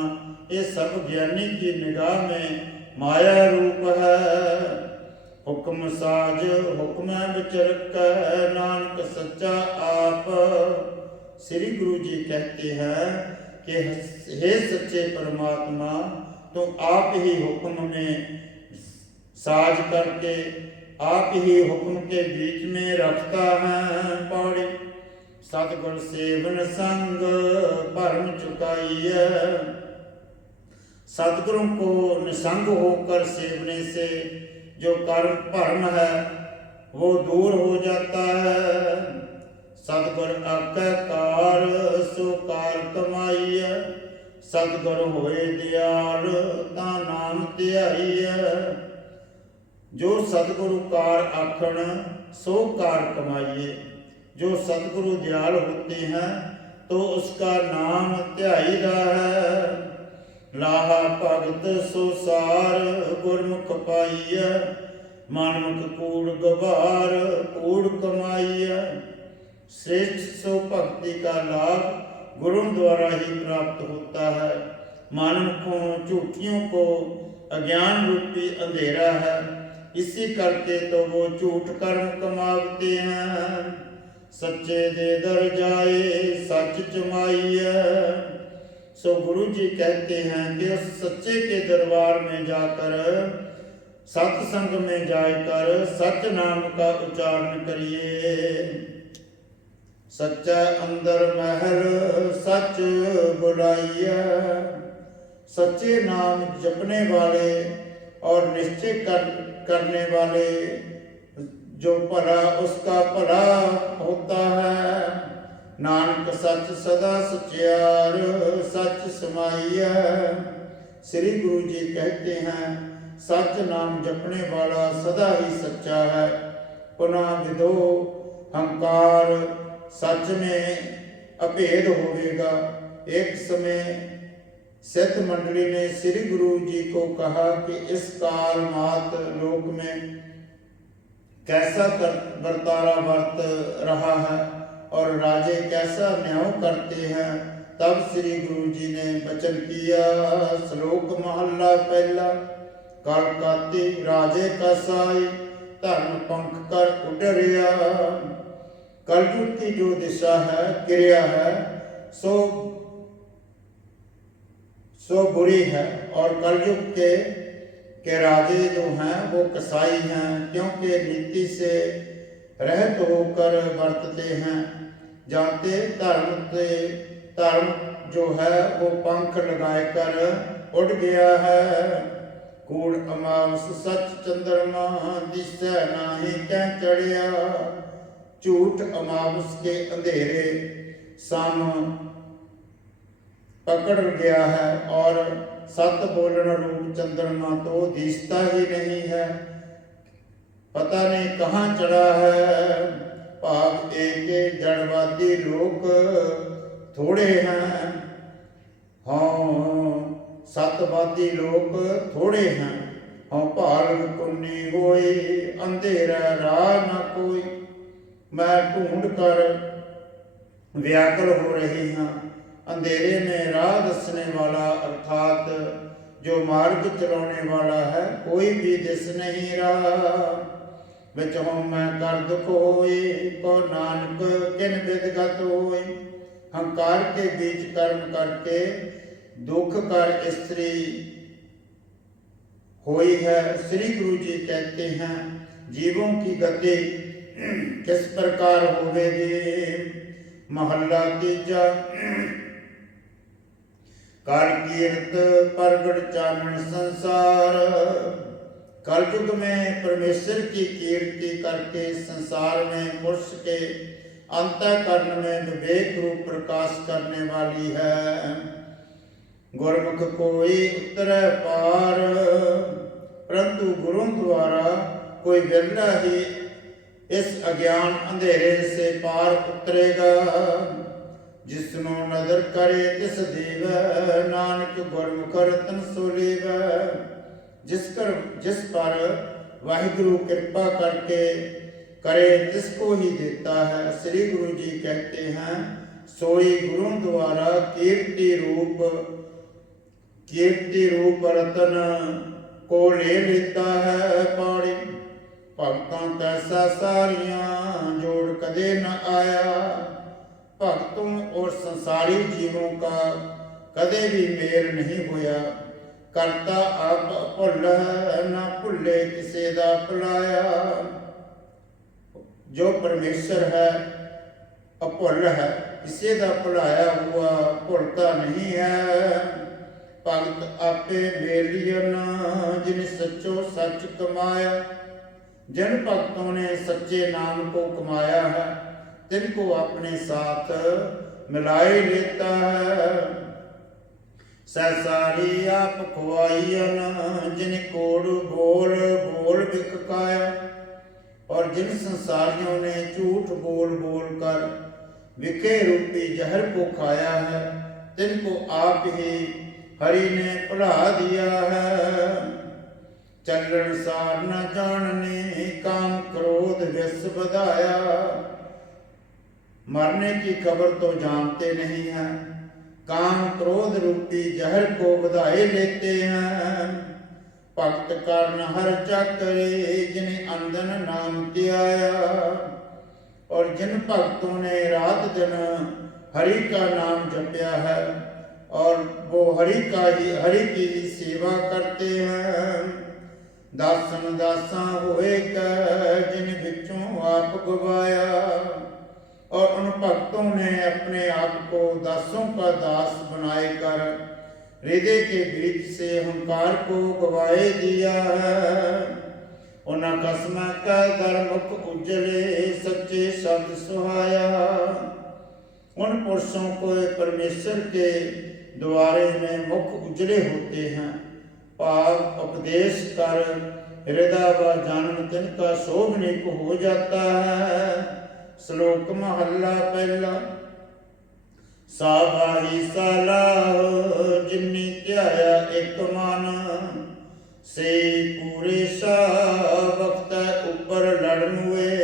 ये सब ज्ञानी की निगाह में माया रूप है। हुक्म साज हुक्म विचरक, नानक सच्चा आप। श्री गुरु जी कहते हैं कि हे सच्चे परमात्मा, तुम आप ही हुक्म में साज करके आप ही हुक्म के बीच में रखता है। पौड़ी। सतगुर सेवन संग भरम चुकाइए। सतगुरों को निसंग होकर सेवने से जो कर्म भरम है वो दूर हो जाता है। सतगुर आकै कार सो कार कमाइए, सतगुर होए दयाल ता नाम ध्याइए। जो सतगुरु कार आखण सो कार कमाइए। जो सतगुरु दयाल होते हैं तो उसका नाम ध्याईदा है। लाहा भगत सो सार गुरमुख पाइय, मनमुख कूड़ गवार कूड़ कमाइय। श्रेष्ठ सो भक्ति का लाभ गुरुओं द्वारा ही प्राप्त होता है। मनमुखों झूठियों को अज्ञान रूपी अंधेरा है, इसी करके तो वो झूठ कर्म कमावते हैं। सच्चे दे दर जाए सच जमाइए। सो गुरु जी कहते हैं कि उस सच्चे के दरबार में जाकर सत्संग में जाकर सच नाम का उच्चारण करिए। सच्चा अंदर महल सच बुलाइए, सच्चे नाम जपने वाले और निश्चय करने वाले जो भला उसका भला होता है। नानक सच सदा सचियार सच समाइया। श्री गुरु जी कहते हैं सच नाम जपने वाला सदा ही सच्चा है। पुनः विदो हंकार सच में अभेद होवेगा। एक समय सिद्ध मंडली ने श्री गुरु जी को कहा कि इस काल मात लोक में कैसा बर्तारा बरत रहा है और राजे कैसा न्याय करते हैं। तब श्री गुरु जी ने वचन किया। श्लोक महला पहला। कलकाती राजे का साई धर्म पंख कर उडरिया। कलयुग की जो दिशा है क्रिया है सो बुरी है और कलयुग के राजे जो हैं वो कसाई हैं, क्योंकि नीति से रहित होकर बरतते हैं। जानते धर्म जो है वो पंख लगाए कर उड़ गया है। कूड़ अमावस सच चंद्रमा दिशा नाही क्या चढ़िया। झूठ अमावस के अंधेरे साम पकड़ गया है और सत बोलन रूप चंद्रमा तो दिखता ही नहीं है। पता नहीं कहाँ चढ़ा है। भाग एक जड़वादी लोग थोड़े हैं। हाँ सतवादी लोग थोड़े हैं। हाँ भाल कुन्नी होई अंधेरा राह न कोई। मैं ढूंढ कर व्याकुल हो रही हूँ। अंधेरे में राह दसने वाला अर्थात जो मार्ग चलाने वाला है कोई भी दिस नहीं रहा। विच मैं कर दुख होई को नानक किन विदगत होई। हंकार के बीच कर्म करके दुख कर स्त्री हुई है। श्री गुरु जी कहते हैं जीवों की गति किस प्रकार होवेगी। महला तीजा। कर कीर्त प्रगट चानन संसार। कलयुग में परमेश्वर की कीर्ति करके संसार में पुरुष के अंतःकरण में विवेक रूप प्रकाश करने वाली है। गुरमुख कोई उतर पार परंतु गुरु द्वारा कोई बिरला ही इस अज्ञान अंधेरे से पार उतरेगा। जिसनो नदर करे तिस देव नानक गुरमुख रतन सोलेव। जिस पर वाहिगुरु कृपा करके करे तिसको ही देता है। श्री गुरु जी कहते हैं सोई गुरु द्वारा कीर्ति रूप रतन को ले लेता है पाड़ी। भक्तों कैसा सारियां जोड़ कदे न आया। भक्तों और संसारी जीवों का कदे भी मेल नहीं होया। करता आप भुल न भुले किसे दा भुलाया। जो परमेश्वर है अभुल है, किसी का भुलाया हुआ भुलता नहीं है। भगत आपे बेलियन जिन सच्चो सच कमाया। जिन भक्तों ने सच्चे नाम को कमाया है तिनको अपने साथ मिलाए लेता है। सहसारी आप खुआइयन जिन कोड़ बोल बोल बिककाया। और जिन संसारियों ने झूठ बोल बोल कर विखे रूपी जहर को खाया है तिनको आप ही हरि ने भुला दिया है। चलन सार न जानने काम क्रोध विष बधाया। मरने की खबर तो जानते नहीं हैं, काम क्रोध रूपी जहर को बधाए लेते हैं। भक्त कारण हर चक्रे जिन्हें अंधन नाम त्याया। और जिन भक्तों ने रात दिन हरि का नाम जपया है और वो हरि की ही सेवा करते हैं। दासन दासा होए जिन बिचों आप गवाया। और उन भक्तों ने अपने आप को दासों का दास बनाए कर हृदय के बीच से अहंकार को गवाए दिया है। उन कसम का दरमुख उज्जले सच्चे शब्द सुहाया। उन पुरुषों को परमेश्वर के द्वारे में मुख उजले होते हैं। पाप उपदेश कर हृदय व जन्म तिनका शोभनिक हो जाता है। श्लोक महला पहला। साबाही सलाह जिन्नी त्याया एक मन से पूरे शाह वक्त ऊपर लड़ हुए।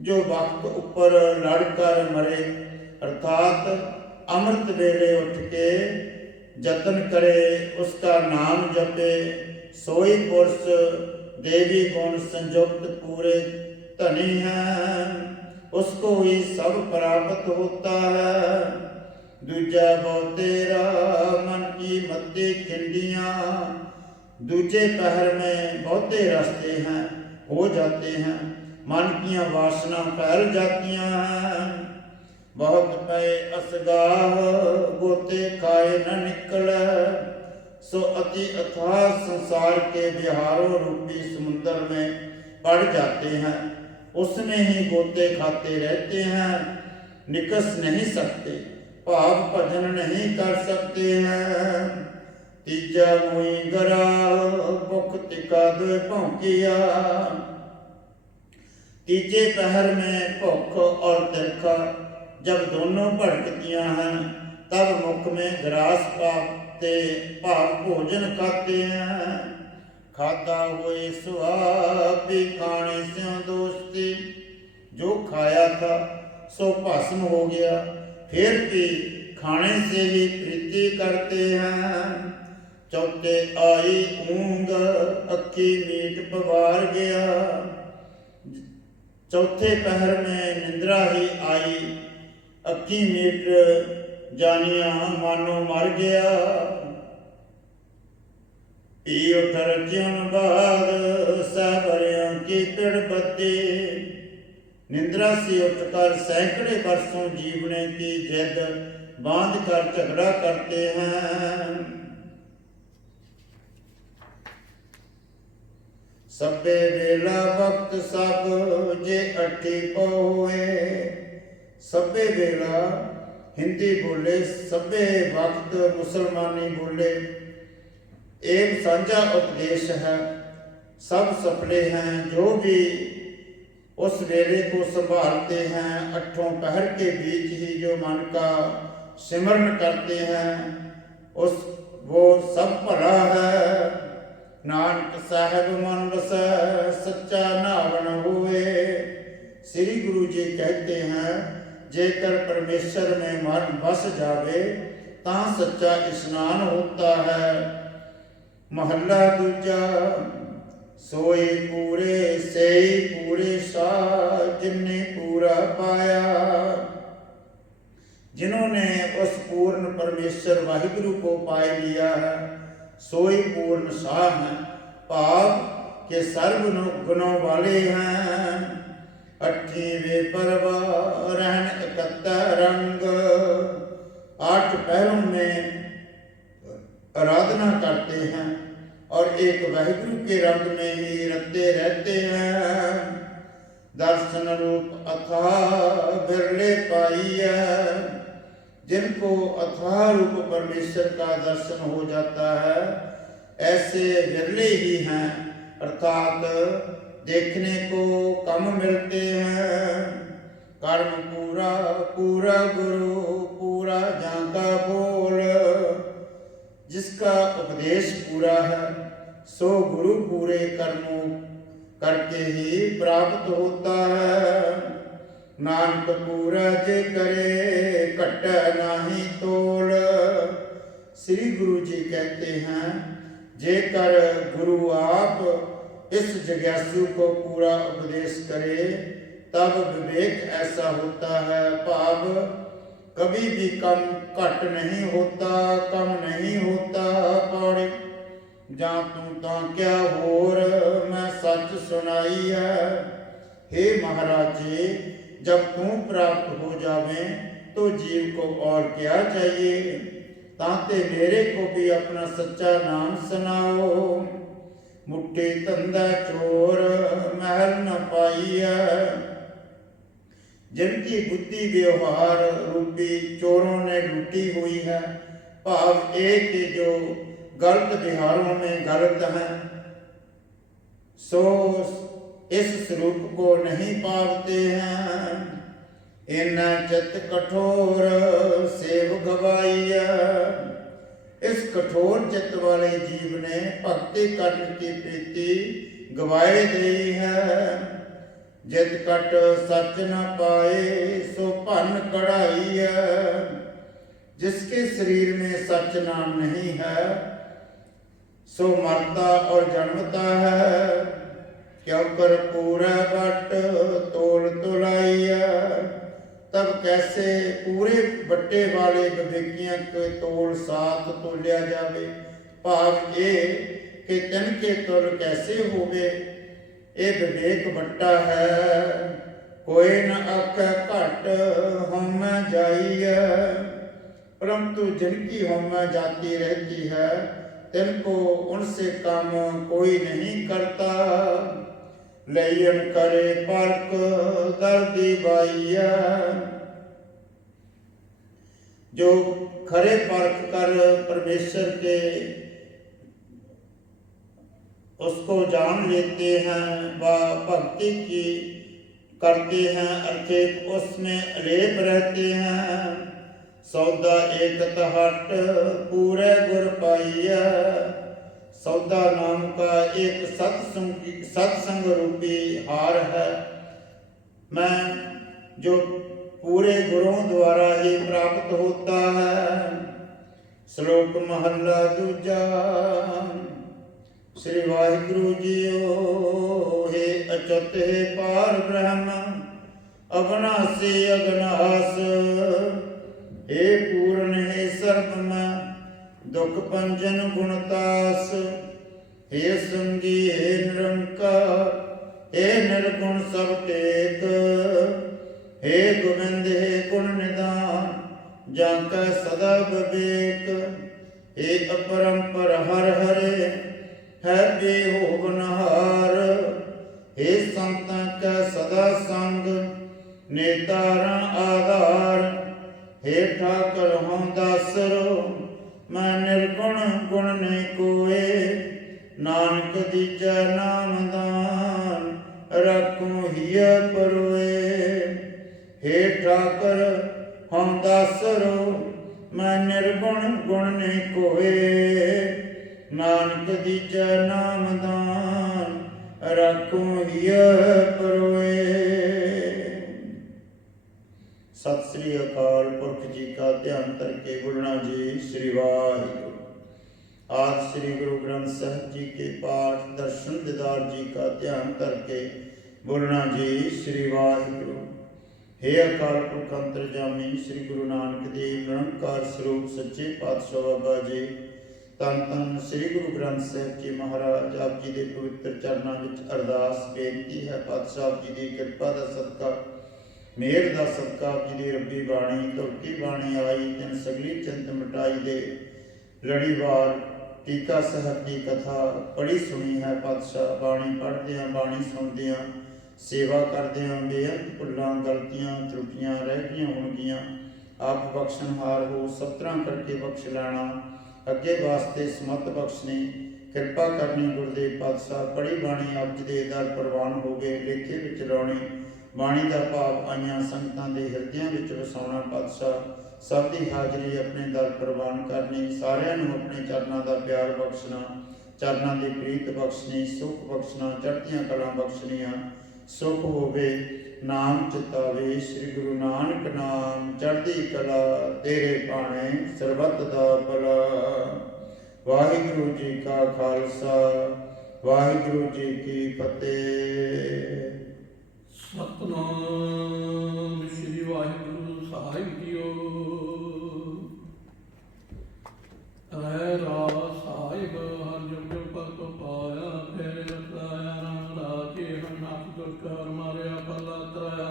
जो वक्त ऊपर लड़कर मरे अर्थात अमृत वेले उठ के जतन करे, उसका नाम जपे, सोई पुरुष देवी गुण संयुक्त पूरे धनी हैं, उसको ही सब प्राप्त होता है। दूजा बहुतेरा मन की मत्ती खिंडियाँ, दूजे पहर में बहुते रास्ते हैं हो जाते हैं, मन की वासना फैल जातियाँ हैं। बहुत पे असगाह गोते खाए न निकल, सो अति अथाह संसार के बिहारों रूपी समुद्र में पड़ जाते हैं। उसमें ही गोते खाते रहते हैं, निकस नहीं सकते, भाव भजन नहीं कर सकते हैं। तीजा मुई गरा भुख तिका दो भौंकिया, तीजे पहर में भुख और तिरखा जब दोनों भड़कतियां हैं, तब मुख में ग्रास पाते भाव भोजन खाते हैं। खाता हुए सुहाबी खाने से दोस्ती, जो खाया था सो भस्म हो गया, फिर भी खाने से ही प्रीति करते हैं। चौथे आई ऊंग अक्की मीट पवार गया, चौथे पहर में निंद्रा ही आई, अक्की मीट जानिया मानो मर गया। पी उठर ज्योन बाद साबरियों की पिड़ बत्ती, निंद्रा से उठकर सैकड़े वर्षों जीवने की जिद बांध कर झगड़ा करते हैं। सभे वेला वक्त सब जे अठी पहुए, सभे वेला हिंदी बोले, सभे वक्त मुसलमानी बोले, एक साझा उपदेश है, सब सफले हैं। जो भी उस वेले को संभालते हैं, अठों पहर के बीच ही जो मन का सिमरन करते हैं, उस वो सब भला है। नानक साहब मन बसै सच्चा नावन हुए। श्री गुरु जी कहते हैं, जेकर परमेश्वर में मन बस जावे तां सच्चा स्नान होता है। महला दूजा। सोई पूरे सेई पूरे शाह, जिन्ने पूरा पाया। जिन्होंने उस पूर्ण परमेश्वर वाहिगुरु को पाए लिया है, सोई पूर्ण शाह हैं, भाव के सर्व गुणों वाले हैं। अठी वे परवा रहन इकहत्ता रंग, 8 पहरों में आराधना करते हैं और एक वाहिगुरु के रंग में ही रखते रहते हैं। दर्शन रूप अथाह बिरले पाई है, जिनको अथाह रूप परमेश्वर का दर्शन हो जाता है, ऐसे विरले ही हैं, अर्थात देखने को कम मिलते हैं। कर्म पूरा पूरा गुरु पूरा जाका बोल, जिसका उपदेश पूरा है सो गुरु पूरे कर्मों करके ही प्राप्त होता है। नानक पूरा जे करे कट नाही तोल। श्री गुरु जी कहते हैं, जेकर गुरु आप इस जिज्ञासु को पूरा उपदेश करे तब विवेक ऐसा होता है, भाव कभी भी कम घट नहीं होता, कम नहीं होता। पौड़ी जा तू ता क्या होर मैं सच सुनाई है। हे महाराज जी, जब तू प्राप्त हो जावे तो जीव को और क्या चाहिए। ताते मेरे को भी अपना सच्चा नाम सुनाओ। मुट्ठी तंदा चोर महल न पाइया, जिनकी बुद्धि व्यवहार रूपी चोरों ने लूटी हुई है। भाव एक कि जो गलत विहारों में गलत हैं, सो इस स्वरूप को नहीं पाते हैं। इन चित कठोर सेव गवाइया, इस कठोर चित्त वाले जीव ने भक्ति करने की प्रीति गवाए दी है। जित कट सच न पाए सो भन कढ़ाई, जिसके शरीर में सच नाम नहीं है सो मरता और जन्मता है। क्यों कर पूरा बट तोल तुलाइया, तब कैसे पूरे बट्टे वाले विवेकियों के तोल साथ तोलिया जावे। भाव ये कि तिनके तुल कैसे होवे, ये विवेक बट्टा है। कोई न आख घट होम जाइए, परंतु जिनकी होम जाती रहती है तिनको उनसे काम कोई नहीं करता। लयन करे परक दर्दी बाइया, जो खरे परख कर परमेश्वर के उसको जान लेते हैं व भक्ति की करते हैं, अर्थात उसमें अलेप रहते हैं। सौदा एक हट पूरे गुर पाइया, सौदा नाम का एक सत्संग रूपी हार है, मैं जो पूरे गुरुओं द्वारा ही प्राप्त होता है। श्लोक महला दूजा। श्री वाहिगुरु जीओ हे अचत हे पार ब्रह्म, अविनाशी अगनास हे पूर्ण हे सर्वम, दुख पंजन गुणतास। हे संगी हे निरंकार, हे निर्गुण सब टेक। हे गोविंद हे गुण निदान, जाका सदा विवेक। हे अपरंपर हर हरे, है बेहोगनहार। हे संतां का सदा संग, नेतारा आधार। हे ठाकर हों दासरो, मैं निर्गुण गुण नहीं कोए। नानक दीजा नाम दान, रखूं हिय परोए। हे ठाकर हों दासरो, मैं निर्गुण गुण नहीं कोए। नानक दीजा नाम दान, रखूं हिय परोए। सत श्री अकाल पुरख जी का ध्यान करके बोलना जी श्री वाहिगुरु। आज श्री गुरु ग्रंथ साहिब जी के पाठ दर्शन दीदार जी का ध्यान करके बोलना जी श्री वाहिगुरु। हे अकाल पुरख अंतरजामी श्री गुरु नानक देव निरंकार स्वरूप सच्चे पातशाह बाबा जी, धन धन श्री गुरु ग्रंथ साहिब जी महाराज आप जी के पवित्र चरणों में अरदास बेनती है। पातशाह जी की कृपा का सदका, मेहर का सदका, आप जी की रब्बी बाणी तुरकी बाणी आई, तिन सगली चिंत मिटाई दे। लड़ीवार टीका साहब की कथा पढ़ी सुनी है। पातशाह बाणी पढ़ते हैं, बाणी सुनते हैं, सेवा करते हैं। बेअंत भुल्लां गलतियां त्रुटियां रह गई होणगियां, आप बख्शनहार हो, सब तरह करके बख्श लैना। अगे वास्ते समत बख्शनी, कृपा करनी गुरुदेव पातशाह। पढ़ी बाणी आप जी दे दर प्रवान हो गए, लेखे विच लाउणी। बाणी का भाव आईयां संगतां दे हिरदियां विच वसाउणा। पातशाह सब की हाजरी अपने दर प्रवान करनी, सारिਆਂ ਨੂੰ अपने चरणों का प्यार बख्शना, चरणों की प्रीत बख्शनी, सुख बख्शना, चढ़तियां कलां बख्शनियां। सुख होवे नाम चितावे, श्री गुरु नानक नाम चढ़ती कला। तेरे भाणे सरबत दा भला। वाहिगुरु जी का खालसा, वाहिगुरु जी की फतेह। सतनाम श्री वाहिगुरु साहिब जीओ। रहै रास साहिब हर जुग जुग पत पाया, फेरे रसाया राम राजे नाथ दुष्कर मारिया पला तराया।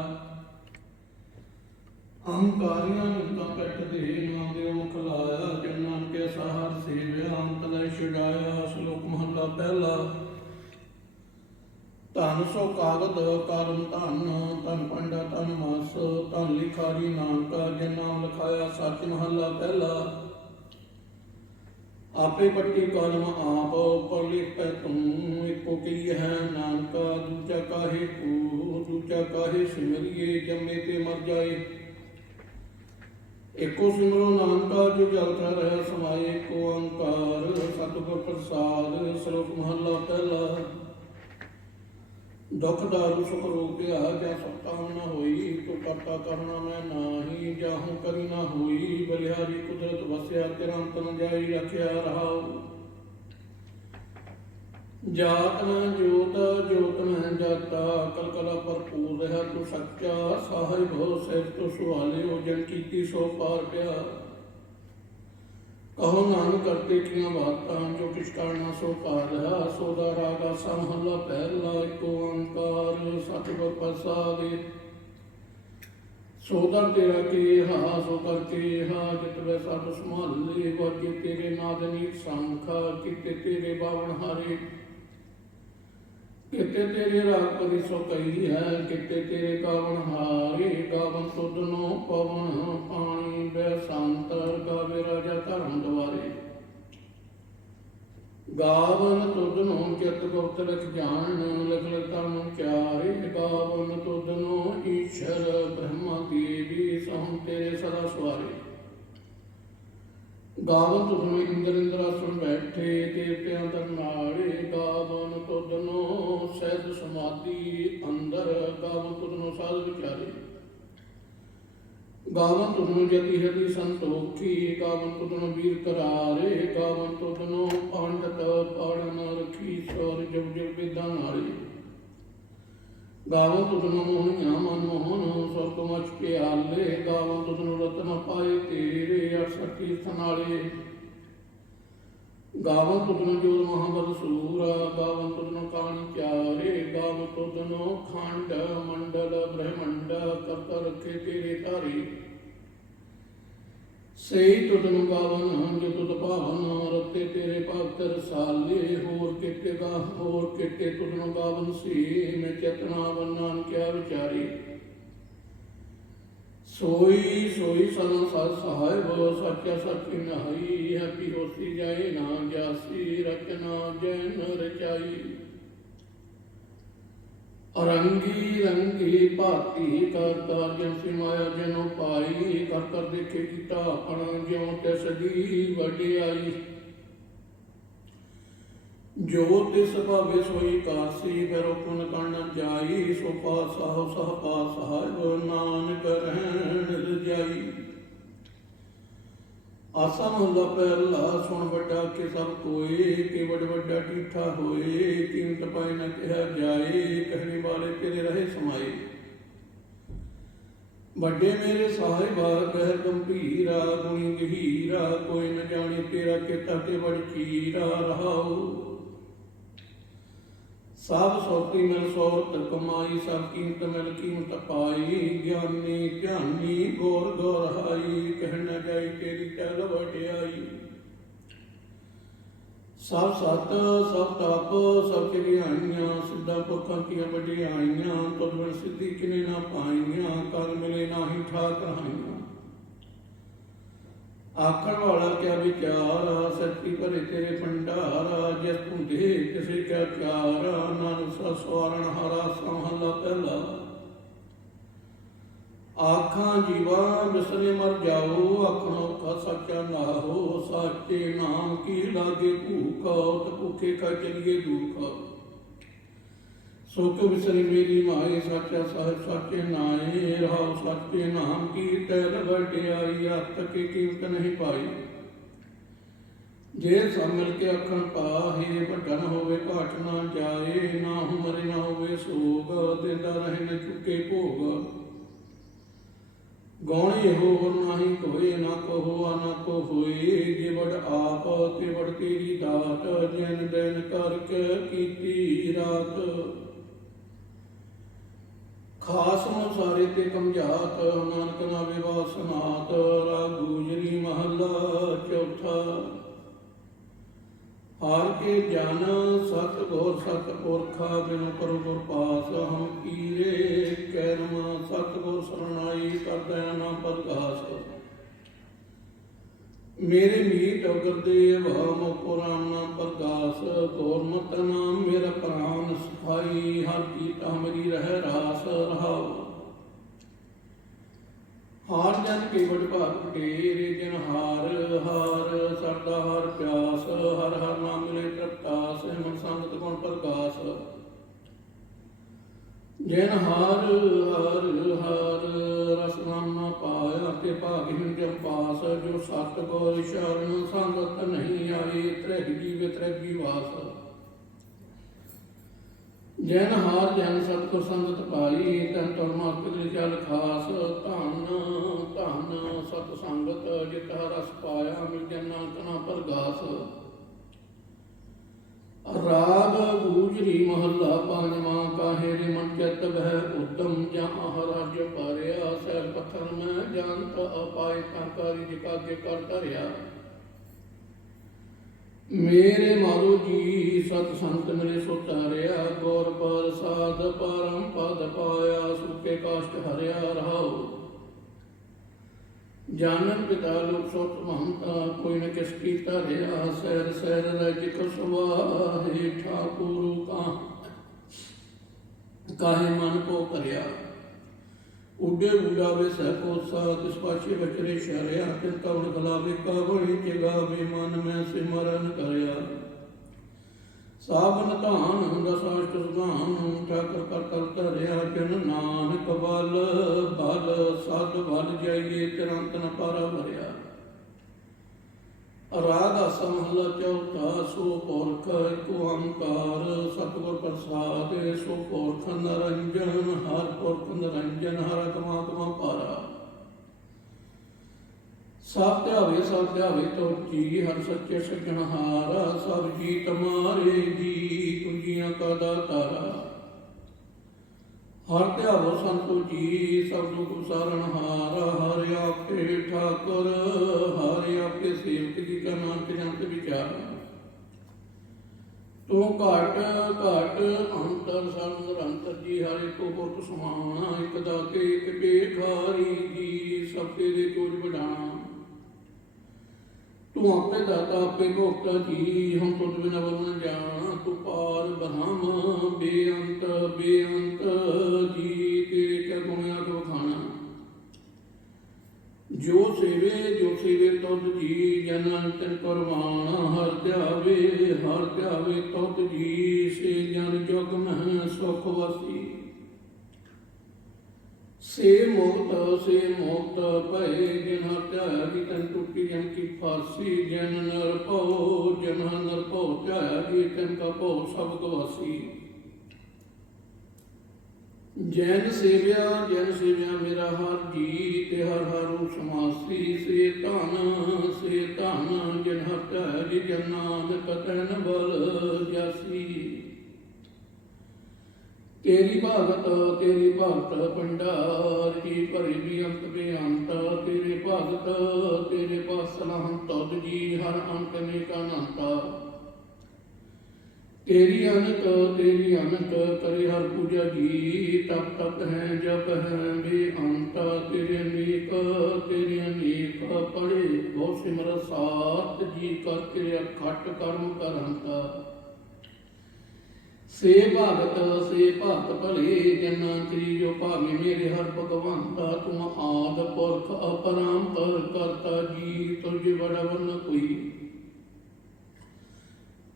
अहंकारियां निंदा कट दे, नाम देव खलाया, जन्ना ਬਿਆੰਤ ਲੈ ਛਡਾਇਆ। ਸ਼ਲੋਕ ਮਹਲਾ ਪਹਿਲਾ। ਧਨ ਸੋ ਕਾਗਦ ਕਲਮ ਧਨ, ਧਨ ਪੰਡਾ ਧਨ ਮਾਸ, ਧਨ ਲਿਖਾਰੀ ਨਾਨਕਾ ਜਿਨ ਨਾਮ ਲਿਖਾਇਆ। ਸੱਚ ਮਹਲਾ ਪਹਿਲਾ। ਆਪੇ ਪੱਟੀ ਕਲਮ ਆਪ, ਉੱਪਰ ਲਿਖੈ ਤੂੰ। ਇੱਕੋ ਕੀ ਹੈ ਨਾਨਕਾ, ਦੂਜਾ ਕਾਹੇ ਕੋ, ਦੂਜਾ ਕਾਹੇ ਸਿਮਰਿਏ। ਜੰਮੇ ਤੇ ਮਰ ਜਾਏ, ਇੱਕੋ ਸਿਮਰੋ ਨਾਨਕਾ ਜੋ ਜਲ ਥਲ ਰਹਿ ਸਮਾਏ। ਇੱਕੋ ਓੰਕਾਰ ਸਤਿਗੁਰ ਪ੍ਰਸਾਦ। ਸ਼ਲੋਕ ਮਹਲਾ ਪਹਿਲਾ। ਦੁਖ ਦਾਰੂ ਸੁਖ ਰੋਗਿਆ, ਜਾਂ ਸਪਤਾਮ ਨ ਹੋਈ। ਤੋ ਕਰਤਾ ਕਰਨਾ ਮੈਂ ਨਾਹੀ, ਜਾਹੂ ਕਰੀ ਨਾ ਹੋਈ। ਬਲਿਹਾਰੀ ਕੁਦਰਤ ਵਸਿਆ, ਤਿਰੰਤ ਨ ਜਾਈ ਰਖਿਆ ਰਹਾਉ। ਜਾਤ ਨ ਜੋਤ, ਜੋਤ ਨ ਜਾਤਾ। ਕਲ ਕਲਾ ਭਰਪੂਰ ਰਹਾ ਤੂੰ ਸੱਚਾ। ਸਾਹਿਬ ਸਿਰ ਤੋਂ ਸੁਹਾਲਿਓ, ਜਨ ਕੀਤੀ ਸੋ ਪਾਰ ਪਿਆ। ਕਹੋ ਨਾਨਕ ਕਰਤੇ ਕੀਆਂ ਬਾਤਾਂ, ਜੋ ਕਿਛ ਕਰਨਾ ਸੋ ਕਾਰ ਰਹਾ। ਸੋਦਾ ਰਾਗ ਆਸਾ ਮਹਲਾ ਪਹਿਲਾ। ਇੱਕੋ ਓੰਕਾਰ ਸਤਿਗੁਰ ਪ੍ਰਸਾਦਿ। ਸੋਦਾ ਤੇਰਾ ਕੇਹਾ, ਸੋ ਕਰ ਕੇਹਾ। ਜਿਤ ਵੈ ਸਭ ਸੰਭਾਲੇ, ਵਰਗੇ ਤੇਰੇ ਨਾਦ ਨੀਕ ਸੰਖਾ। ਕੀਤੇ ਤੇਰੇ ਬਾਵਨ ਹਾਰੇ, ਕਿਤੇ ਤੇਰੇ ਰਾਗ ਪਰੀ ਸੋ ਕਹੀ ਹੈ। ਕਿਤੇ ਤੇਰੇ ਗਾਵਨ ਹਾਰੇ, ਗਾਵਨ ਤੁਧਨੋ ਪਵਨ ਪਾਣੀ। ਬੈਸੰਤਰ ਗਾਵੇ ਰਾਜਾ ਧਰਮ ਦੁਆਰੇ, ਗਾਵਨ ਤੁਧਨੋ ਚਿਤ ਗੁਪਤ ਲਿਖ ਜਾਣ। ਲਿਖ ਲਿਖ ਧਰਮ ਚਾਰੇ, ਗਾਵਨ ਤੁਧਨੋ ਈਸ਼ਰ ਬ੍ਰਹਮਾ ਦੇਵੀ। ਸਹੁ ਤੇਰੇ ਸਦਾ ਸਵਾਰੇ, ਗਾਵਨ ਤੁਧਨੋ ਇੰਦਰ ਇੰਦਰਾਸਣ ਬੈਠੇ। ਦੇਵਤਿਆਂ ਦਰਨਾੜੇ, ਗਾਵਨ ਤੁਧਨੋ ਸਹਿਜ ਸਮਾਧੀ ਅੰਦਰ। ਗਾਵਨ ਤੁਧਨੋ ਸਾਧ ਵਿਚਾਰੇ, ਗਾਵਨ ਤੁਧਨੋ ਜਤੀ ਹਤੀ ਸੰਤੋਖੀ। ਗਾਵਨ ਤੁਧਨੋ ਵੀਰ ਕਰਾਰੇ, ਗਾਵਨ ਤੁਧਨੋ ਪੰਡਤ ਪੜਨ ਰਖੀ। ਸੌਰ ਜੁਗ ਜੁਗ ਬੇਦਾਂ ਨਾਲੇ, ਗਾਵਨ ਤੁਧਨੋ ਮੋਹਣੀਆਂ ਮਨ ਮੋਹਨ। ਸੁਰਗ ਮਚ ਪਿਆਲੇ, ਗਾਵਨ ਤੁਧਨੋ ਰਤਨ ਪਾਏ ਤੇਰੇ। 68 ਤੀਰਥ ਨਾਲੇ, ਗਾਵਨ ਤੁਧਨੋ ਜੋਤ ਮਹਾਬਲ ਸੂਰਾ। ਗਾਵਨ ਤੁਧਨੋ ਕਾਣੀ ਚਾਰੇ, ਗਾਵਨ ਤੁਧਨੋ ਖੰਡ ਮੰਡਲ ਬ੍ਰਹਮੰਡ। ਕਰਤਾ ਰਖੇ ਤੇਰੇ ਧਾਰੇ, ਸਹੀ ਤੁਧਨੋ ਗਾਵਨ ਜੋ ਤੁਧ ਭਾਵਨ। ਰਤੇ ਤੇਰੇ ਭਗਤ ਰਸਾਲੇ, ਹੋਰ ਕਿਤੇ ਹੋਰ ਕਿਤੇ ਤੁਧਨੋ ਗਾਵਨ ਸੀ। ਮੈਂ ਚੇਤਨਾ ਵਰਨਾਨ ਕਿਆ ਵਿਚਾਰੀ। ਸੋਈ ਸੋਈ ਸਦਾ ਸਤ ਸਾਹਿਬ, ਸੱਚਾ ਸੱਚੀ ਨਹਾਈ। ਹੈਪੀ ਹੋਸੀ ਜਾਏ ਨਾ ਜਾਸੀ, ਰਚਨਾ ਜੈਨ ਰਚਾਈ। ਰੰਗੀ ਰੰਗੀ ਭਾਤੀ ਕਰ ਕਾਰਜ ਸਿਮਾਇਆ ਜਨੋ ਪਾਈ। ਕਰ ਕਰ ਦੇਖੇ ਕੀਤਾ ਆਪਣਾ, ਜਿਉ ਤਿਸ ਦੀ ਵਡਿਆਈ। ਜੋ ਤਿਸ ਭਾਵੇ ਸੋਈ ਕਾਸੀ, ਫਿਰ ਹੁਕਮ ਕਣ ਜਾਈ। ਸੋ ਪਾਸਾਹੁ ਸਹ ਪਾਸਾਹਿਬ, ਨਾਨਕ ਰਹਿਣ ਰਜਾਈ। ਆਸਾ ਮਹਲਾ ਪਹਿਲਾ। ਸੁਣ ਵੱਡਾ ਕੇ ਸਭ ਕੋਏ, ਕਿ ਵੱਡ ਵੱਡਾ ਢੀਠਾ ਹੋਏ। ਕੀਮਤ ਪਾਏ ਨ ਕਿਹਾ ਜਾਏ, ਕਹਿਣੇ ਵਾਲੇ ਤੇਰੇ ਰਹੇ ਸਮਾਏ। ਵੱਡੇ ਮੇਰੇ ਸਾਹਿਬਾ ਕਹਿ ਗੰਭੀਰਾ, ਗੁਣੀ ਗਹੀਰਾ। ਕੋਈ ਨ ਜਾਣੇ ਤੇਰਾ ਕੀਤਾ ਕੇ ਵਡ ਚੀਰਾ। ਰਹਾਉ ਸਭ ਸੋਤੀ ਮਿਲ ਸੋਤ ਕਮਾਈ। ਸਭ ਕੀਮਤ ਮਿਲ ਕੀਮਤ ਪਾਈ। ਗਿਆਨੀ ਧਿਆਨੀ ਗੌਰ ਗੌਰ ਹਾਈ। ਕਹਿ ਨ ਜਾਈ ਤੇਰੀ ਟਹਿਲ ਵਡਿਆਈ। ਸਭ ਸਤ ਸਭ ਤਪ ਸਭ ਚੜਿਆਈਆਂ। ਸਿੱਧਾ ਪੁਰਖਾਂ ਕੀਆਂ ਵਡਿਆਈਆਂ। ਤੁਧ ਬਿਨ ਸਿੱਧੀ ਕਿਨੇ ਨਾ ਪਾਈਆਂ। ਕਰ ਮਿਲੇ ਨਾਹੀ ਠਾਕ ਰਹਾਈਆਂ। ਆਖਣ ਵਾਲਾ ਕਿਆ ਵਿਚਾਰਾ, ਸੱਚੀ ਭਰੇ ਤੇਰੇ ਭੰਡਾਰਾ। ਜਿਸ ਤੂੰ ਦੇ ਕਿਸੇ ਕਿਆ ਚਾਰਾ, ਨਾਨਕ ਸਾ ਸਵਾਰਨ ਹਾਰਾ। ਮਹਲਾ ਪਹਿਲਾ। ਆਖਾਂ ਜੀਵਾ ਬਿਸਰੇ ਮਰ ਜਾਓ, ਆਖਣਾ ਔਖਾ ਸੱਚਾ ਨਾਹੋ। ਸਾਚੇ ਨਾਮ ਕੀ ਲਾਗੇ ਭੂਖ, ਤੇ ਭੁੱਖੇ ਕਾ ਚਲੀਏ ਦੁਖ। ਸੁਖ ਵਿਸਰੇ ਮੇਰੀ ਮਾਏ, ਸਾਚਾ ਸਾਹਿਬ ਸਾਚੇ ਨਾਏ। ਰਹਾਉ ਸਾਚੇ ਨਾਮ ਕੀ ਟਹਿਲ ਵਡਿਆਈ। ਹੱਥ ਕੀ ਕੀਮਤ ਨਹੀਂ ਪਾਈ, ਜੇ ਸਭ ਮਿਲ ਕੇ ਆਖਣ ਪਾਹੇ। ਵੱਡਾ ਨ ਹੋਵੇ ਘਾਟ ਨਾ ਜਾਏ, ਨਾ ਮਰੇ ਨਾ ਹੋਵੇ ਸੋਗ। ਦਿੰਦਾ ਰਹੇ ਨ ਚੁੱਕੇ ਭੋਗ। ਗੌਣੇ ਹੋ ਨਾਹੀ ਕੋਏ, ਨਾ ਕਹੋ ਨਾ ਕੋ ਹੋਏ। ਜੇ ਵਡ ਆਪ ਤੇ ਵਡ ਤੇਰੀ ਦਾਤ, ਜਿਨ ਦਿਨ ਕਰਕੇ ਕੀਤੀ ਰਾਤ। ਖਾਸ ਨੂੰ ਸਾਰੇ ਤੇ ਕਮਜਾਤ, ਨਾਨਕ ਨਾਵੇ ਵਾਸਨਾਤ। ਰਾਗ ਗੁਜਰੀ ਮਹਲਾ ਚੌਥਾ। हार के जान सत घोर सत पुरखा बिनु करु गुर पास हम कीरे कैरम सत घोर शरणाई कर दया नाम परगास मेरे मीत गुरदेव मुख राम नाम परगास गौर मत नाम मेरा प्राण सखाई हर कीता मेरी रह रास रहाओ हार जन के बड़ भाग ढेरे जन हार हार सरदा हार प्यास हर हर नाम मिले तृप्तास मन संगत गुण प्रकाश जन हार हार हार रस नाम न पाया ते भागिन जम पास जो सत गौर शरण संगत नहीं आए त्रिग जीव त्रिगी वास जैन हार जैन सतगुर संगत पाई तन तुर मार्ग चल खास धन धन सत संगत जित रस पाया मिल जन नानक ना परगास राग गूजरी महला पांचवा काहे रे मन चित बह उद्दम जहाँ राज्य पारिया सैल पत्थर में जानत अपाय ताकारी जिकागे कर धरिया मेरे मारो जी सत संत मेरे सो तारिया गौर प्रसाद परम पद पाया सुखे काष्ट हरिया रहाओ जानन पिता लोक सोत महंता कोई न किसकी तारिया सैर सैर राज्य कसवाहे ठाकुरु काहे मन को करया उडे उड़ावे सहकोसा तिस पाछे बचरे शरिया तिन कवन खलावे कावड़ी चिगावे मन में सिमरन करया सावन धान दसाष्ट सुगान ठाकर कर कर धरिया जन नानक बल बल सद बल जाइए तिरंत न पारा भरिया राग समहला चौथा सो पुरख एक ओंकार सतगुर प्रसाद सो पुरख निरंजन हर पुरख निरंजन हर आत्मा पारा सब ध्यावे तो जी हर सच्चे सज्जनहारा सब जी तुम्हारे जी तुझिया का दातारा हर ध्यावो संतो जी सब दुख सारणहारा हर आपे ठाकुर हर आपे सेवक जी का नानक जंत विचार तू घाट घाट अंतर संतर जी हरे को बहुत सुहाना एक दाते एक बेखारी जी सब तेरे कोज बढ़ाना तू आपे दाता आपे भोक्ता जी हम तुझ बिना वरन जाना तू पार ब्रह्म बेअंत बेअंत जी तेरे क्या गुण आग बखाना जो सेवे तुझ जी जन तिन कुरबान हर ध्यावे तुझ जी से जन जुग में सुख वसी से मुक्त भय जिन ध्याया जी तन टूटी जन की फांसी जन नर भौ ध्याया जी तन का भौ सब गवासी जैन सेव्या मेरा हर जी ते हर हरु समासी से धन जिन हर ध्याया जी जन नानक तन बल जासी तेरी भगत भंडार जी भरी भी अंत बेअंत तेरे भगत तेरे पासला हम तुद जी हर अंत ने का नाता तेरी अनक करे हर पूजा जी तप है जप है बेअंत तेरे अनेक पड़े बहुत सिमर सात जी करके अखट कर्म करंता से भगत भले जना त्रिजो भावे मेरे हर भगवंता तुम आद पुरख अपराम करता जी तुझे बड़ा वन कोई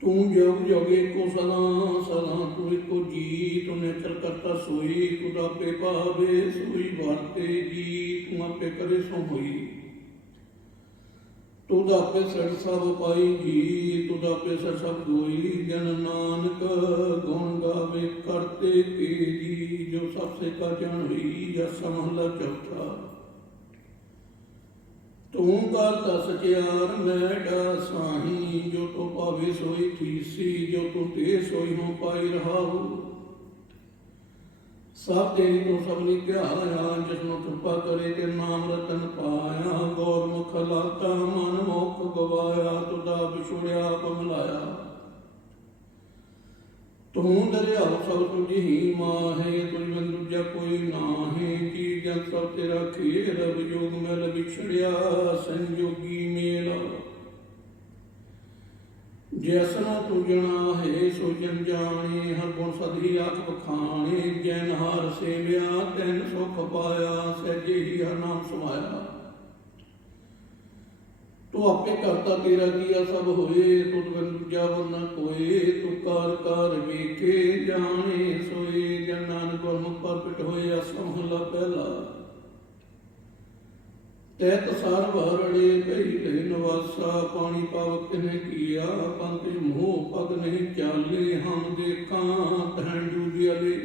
तू जग जोगे को सदा तू को जी तू नेचर करता सोई तू आपे पावे सोई वारते जी तू आपे करे सो होई तुद आपे सड़ सब पाई जी तुद आपे सड़ सब गोई जन नानक गुण गावे करते के जी जो सबसे का जान हुई जस महला चौथा तू करता सचियार मैडा साही जो तो पावे सोई थीसी जो तू ते सोई हो पाई रहाऊ सब तेरी तो सबनी ध्याया जिसनो कृपा करे ते नाम रतन पाया गौर मुख लाता मन मुख गवाया तुदा बिछुड़िया पमलाया ਤੂੰ ਦਰਿਆਓ ਸਭ ਤੁਝੀ ਮਾਹੇ, ਤੁਝ ਬਿਨ ਦੂਜਾ ਕੋਈ ਨਾਹੀ। ਜੀ ਜਨ ਸਭ ਤੇਰਾ ਖੇਲ, ਵਿਜੋਗ ਮਿਲ ਵਿਛੜਿਆ ਸੰਜੋਗੀ ਮੇਲ। ਜੈਸਨਾ ਤੁਜਣਾ ਹੈ ਸੋ ਜਨ ਜਾਣੇ, ਹਰ ਗੁਣ ਸਦੀ ਆਖ ਬਖਾਣੇ। ਜੈਨ ਹਰ ਸੇਵਿਆ ਤੈਨ ਸੁਖ ਪਾਇਆ, ਸਹਿਜੇ ਹੀ ਹਰ ਨਾਮ ਸਮਾਇਆ। ਤੂੰ ਆਪੇ ਕਰਤਾ ਤੇਰਾ ਕੀਆ ਸਭ ਹੋਏ, ਤੁਧ ਬਿਨ ਦੂਜਾ ਵਰ ਨ ਕੋਏ। ਤੂੰ ਕਾਰ ਕਾਰ ਵੇਖੇ ਜਾਣੇ ਸੋਏ, ਜਨ ਨਾਨਕ ਗੁਰਮੁਖ ਪ੍ਰਗਟ ਹੋਏ ਅਸਮ ਮਹਲਾ ਪਹਿਲਾ। ਤੈਤ ਸਾਰ ਵਰੜੇ ਪਹਿਲੇ ਨਵਾਸਾ, ਪਾਣੀ ਪਾਵਕ ਤਿਨੇ ਕੀਆ। ਪੰਥ ਮੋਹ ਪਗ ਨਹੀਂ ਚਾਲੇ, ਹਮ ਦੇਖਾਂ ਤਹਿ ਜੂਝਿਆਲੇ।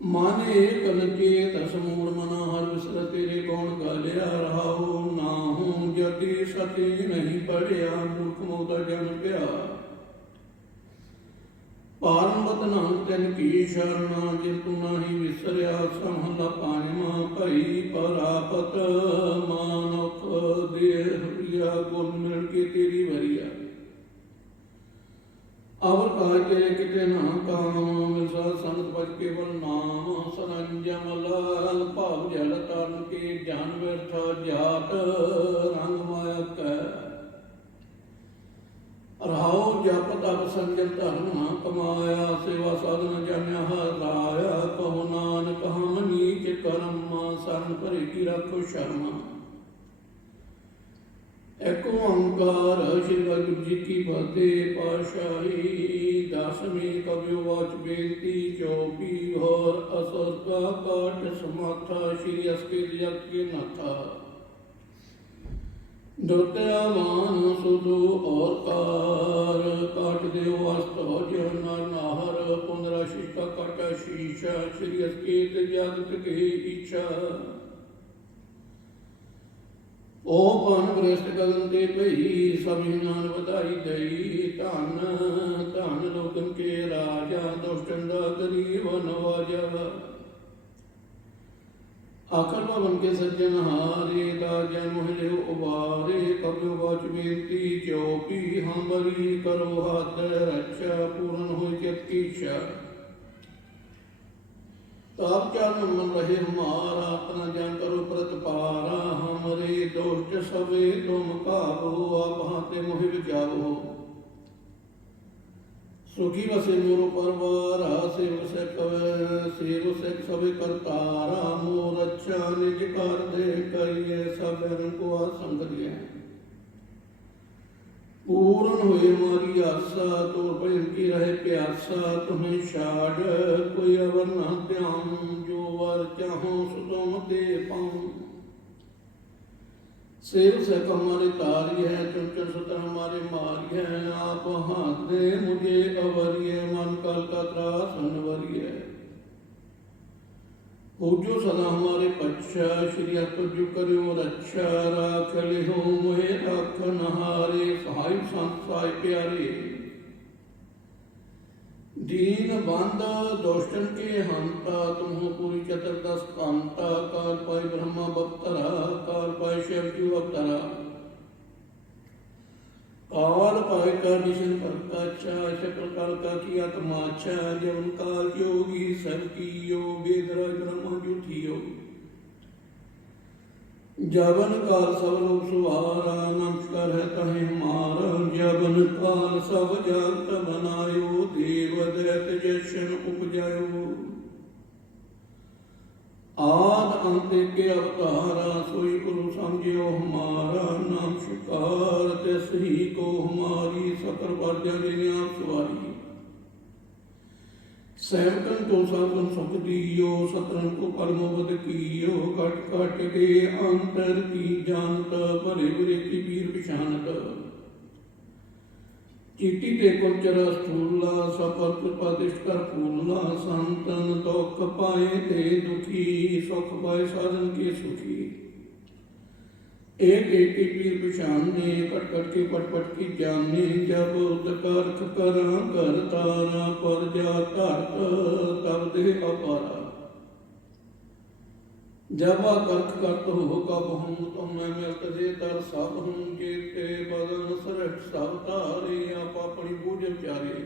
ਮਨ ਏਕ ਨ ਚੇਤ ਸਮੂੜ ਮਨਾ, ਹਰ ਵਿਸਰ ਤੇਰੇ ਕੌਣ ਗਾਲਿਆ। ਰਹਾਉ ਨਾਹੂ ਜਤੀ ਸਤੀ ਨਹੀਂ ਪੜਿਆ, ਮੂਰਖ ਮੋਦਾ ਜਨ ਪਿਆ। ਪਾਰੰਬਤ ਨਾਨਕ ਤੈਨ ਕੀ ਸ਼ਰਨਾ, ਜਿਨ ਤੂੰ ਨਾਹੀ ਵਿਸਰਿਆ। ਸਮਹਲਾ ਪੰਜਵਾਂ ਭਈ ਪਰਾਪਤ, ਮਾਨੁਖ ਦੇਹ ਹਰੀਆ। ਗੁਰ ਮਿਲ ਕੇ ਤੇਰੀ ਵਰੀਆ, ਅਵਰ ਕਾਜ ਤੇਰੇ ਕਿਤੇ ਨਾ ਕਾਮ। ਮਿਲਸਾ ਸੰਤ ਭਜ ਕੇਵਲ ਨਾਮ, ਸਰੰਜਮ ਲਾਲ ਭਾਵ ਜਲ ਤਰਨ ਕੇ। ਜਨ ਵਿਰਥਾ ਜਾਤ ਰੰਗ ਮਾਇਆ ਕੈ, ਰਹਾਉ ਜਪ ਤਪ ਸੰਜਮ ਧਰਮ ਨਾ ਕਮਾਇਆ। ਸੇਵਾ ਸਾਧਨ ਜਾਣਿਆ ਹਰ ਰਾਇਆ, ਕਹੋ ਨਾਨਕ ਹਮ ਨੀਚ ਕਰਮ। ਸਰਨ ਭਰੇ ਕੀ ਰੱਖੋ ਸ਼ਰਮ। ਏਕ ਓੰਕਾਰ ਸ੍ਰੀ ਵਾਹਿਗੁਰੂ ਜੀ ਕੀ ਫਤਿਹ। ਪਾਤਸ਼ਾਹੀ ਦਸਵੀਂ ਕਬਿਓ ਵਾਚ ਬੇਨਤੀ, ਚੌਪੀ ਹੋਰ ਅਸਰ ਕਾ ਕਾਟ ਸਮਾਥਾ। ਸ੍ਰੀ ਅਸਕੇ ਜਗਤ ਕੇ ਨਾਥਾ, ਦੁਤਿਆ ਮਾਨ ਸੁਧੂ ਔਰ ਕਾਰ। ਕਾਟ ਦਿਓ ਅਸਤ ਹੋ ਜਿਉ ਨਰ ਨਾਹਰ, ਪੁਨਰਾ ਸ਼ਿਸ਼ਟਾ ਕਾਟਾ ਸ਼ੀਸ਼ਾ। ਸ੍ਰੀ ਅਸਕੇਤ ਜਗਤ ਕੇ ਇੱਛਾ, ਓ ਪਨ ਬ੍ਰਿਸ਼ਟ ਗਗਨ ਤੇ ਭਈ। ਸਭੀ ਨਾਨ ਵਧਾਈ ਦਈ, ਧਨ ਧਨ ਲੋਕਨ ਕੇ ਰਾਜਾ। ਦੁਸ਼ਟਨ ਦਾ ਗਰੀਬ ਨਵਾਜਾ, ਆਖਰ ਭਵਨ ਕੇ ਸੱਜਣ ਹਾਰੇ। ਦਾ ਜਨ ਮੋਹ ਲਿਓ ਉਬਾਰੇ, ਕਬਿਓ ਵਾਚ ਬੇਨਤੀ ਚੌਪੀ। ਹੰਬਰੀ ਕਰੋ ਹੱਥ ਰੱਛਾ, ਪੂਰਨ ਹੋਇ ਚਿਤ ਕੀ ਇੱਛਾ। ਤਾਪ ਚਰਨ ਮਨ ਰਹੇ ਹਮਾਰਾ, ਆਪਣਾ ਜਨ ਕਰੋ ਪ੍ਰਤਪਾਰਾ। ਹਮਰੇ ਦੁਸ਼ਟ ਸਵੇ ਤੁਮ ਕਾਬੂ, ਆਪ ਹਾਤੇ ਮੋਹ ਵਿਜਾਵੋ। ਸੁਖੀ ਵਸੇ ਮੋਰੋ ਪਰਵਾਰਾ, ਸੇਵ ਸਿਖ ਸਭੇ ਕਰਤਾਰਾ। ਮੋਰ ਅੱਛਾ ਨਿਜ ਕਰ ਦੇ ਕਰੀਏ, ਸਭ ਰਨ ਕੋ ਆਸੰਗ ਦਿਐ। ਪੂਰਨ ਹੋਏ ਹਮਾਰੀ ਆਸਾ, ਤੋਰ ਭਜਨ ਕੀ ਰਹੇ ਪਿਆਸਾ। ਤੁਮੇ ਛਾੜ ਕੋਈ ਅਵਰ ਨਾ ਧਿਆਨ, ਜੋ ਵਰ ਚਾਹੋ ਸੋ ਤੁਮ ਦੇ ਪਾਉ। सेव से हमारे तारी है, चुन चुन सुतन हमारे मारी है। आप हाथ दे मुझे अवरिय, मन कल का त्रास अनवरिय। पूजो सदा हमारे पक्षा, श्री तुझ करो रक्षा। राख लिहो मोहे राखन हारे, सहाय संत सहाय प्यारे। दीन बंद दुष्टन के हंता, तुम पूरी चतुर्दश कांता। काल पाई ब्रह्मा बप्तरा, काल पाई शिव जी अवतरा। काल पाई का निशन करता अच्छा, शकल काल का किया तमाचा। जवन काल योगी सब कियो, वेदराज ब्रह्मा जुठियो। जवन काल सब लोग सुहारा, नमस्कार है तहे हमारा। जवन काल सब जगत बनायो, देव दैत जशन उपजायो। आद अंत के अवतारा, सोई गुरु समझियो हमारा। नाम शिकार तिस ही को हमारी, सकल वर्जा जिन्या सवारी। सैवकन को साधन सुख दियो, सतरन को परमोवत कियो। कट कट के अंतर की जानत, भले बुरे की वीर पिछानत। चीटी ते कुचर स्थूला, सफर कृपादिष्ट कर फूला। संतन दुख पाए ते दुखी, सुख पाए साधन के सुखी। एक एक की पीर पिछाने, कट कट के पट पट की जाने। जब उदकारख करा कर तारा, पर जा धरत तब दे अपारा। जब करख करत हो कब हूँ, तुम मैं मिलत दे तर सब हूँ। जेते बदन सरठ सब तारे, आप अपनी बूझ चारे।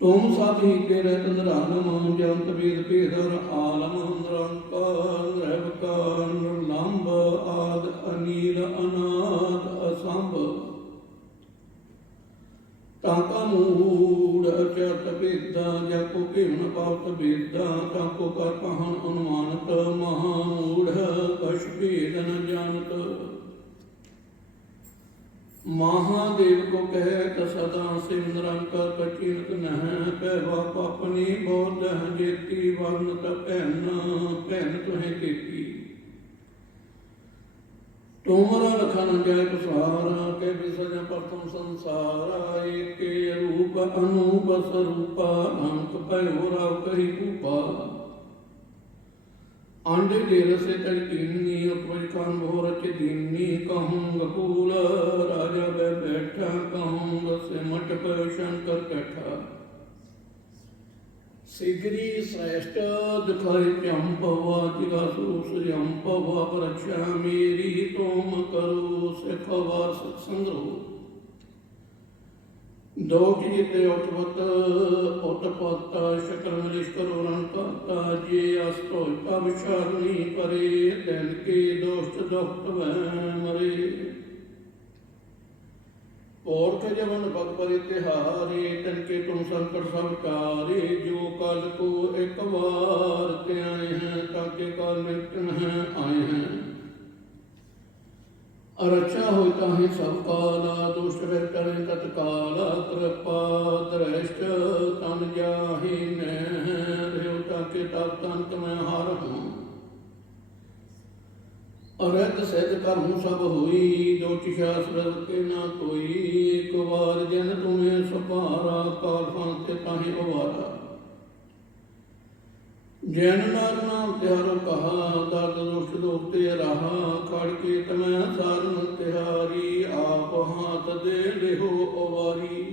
तुम सब ही के रहत निरालम, जंत वेद भेदर आलम, निरंकार निरवकार निर्लंब, आद अनील अनाद असंभ। ताका मूढ़ अचरत भेदा, जाको केवन पावत भेदा, ताको कर कहान अनुमानत, महामूढ़ कछ भेद न जानत। महादेव को कहत सदा सिव निरंकार कचिनत नह, पैवा पापनी बौद्ध जेती, वर्णत भैन भैन तुहें केती। तुमरा लखन जय पसारा, के विसर्ज प्रथम संसारा, एक रूप अनूप स्वरूपा, अंक भयो राव कही भूपा। अंडे दे रसे तड़कीनी, उपज खान भोरच दीनी, कहूँग फूल राजा बै बैठा, कहूँग सिमट पयो शंकर कैठा। शीघ्री श्रेष्ठ दिखाई चंपवा, जिगासूस जंपवा, परीक्षा मेरी तुम करो, सिखवा सत्संगो। दोष जिते उठवत उठपत, शकल मलिश करो रण करता, जे अस्तो तब शरणी परे, तैन के दोष दुख वह मरे। पोरख जवन भग परितिहारे, तनके तुम संकट सब टारे, जो कल को एक बार ते आए हैं, ताके काल मिटन हैं आए हैं। रक्षा होता है सब काला, दुष्ट वे करें तत्काला, कृपा दृष्ट तन जाहि नैन, रेवता के तब तंत में हार हूँ। अरत सिद्ध कर्म सब हुई, दोष शास्त्र के ना कोई, एक बार जन तुम्हें सपारा, काल फांते ताहि अवारा। जैन नार नाम त्यारो कहा, दर्द दुष्ट दोखते रहा, खड़ के तमै सारन तिहारी, आप हाथ दे लेहो अवारी।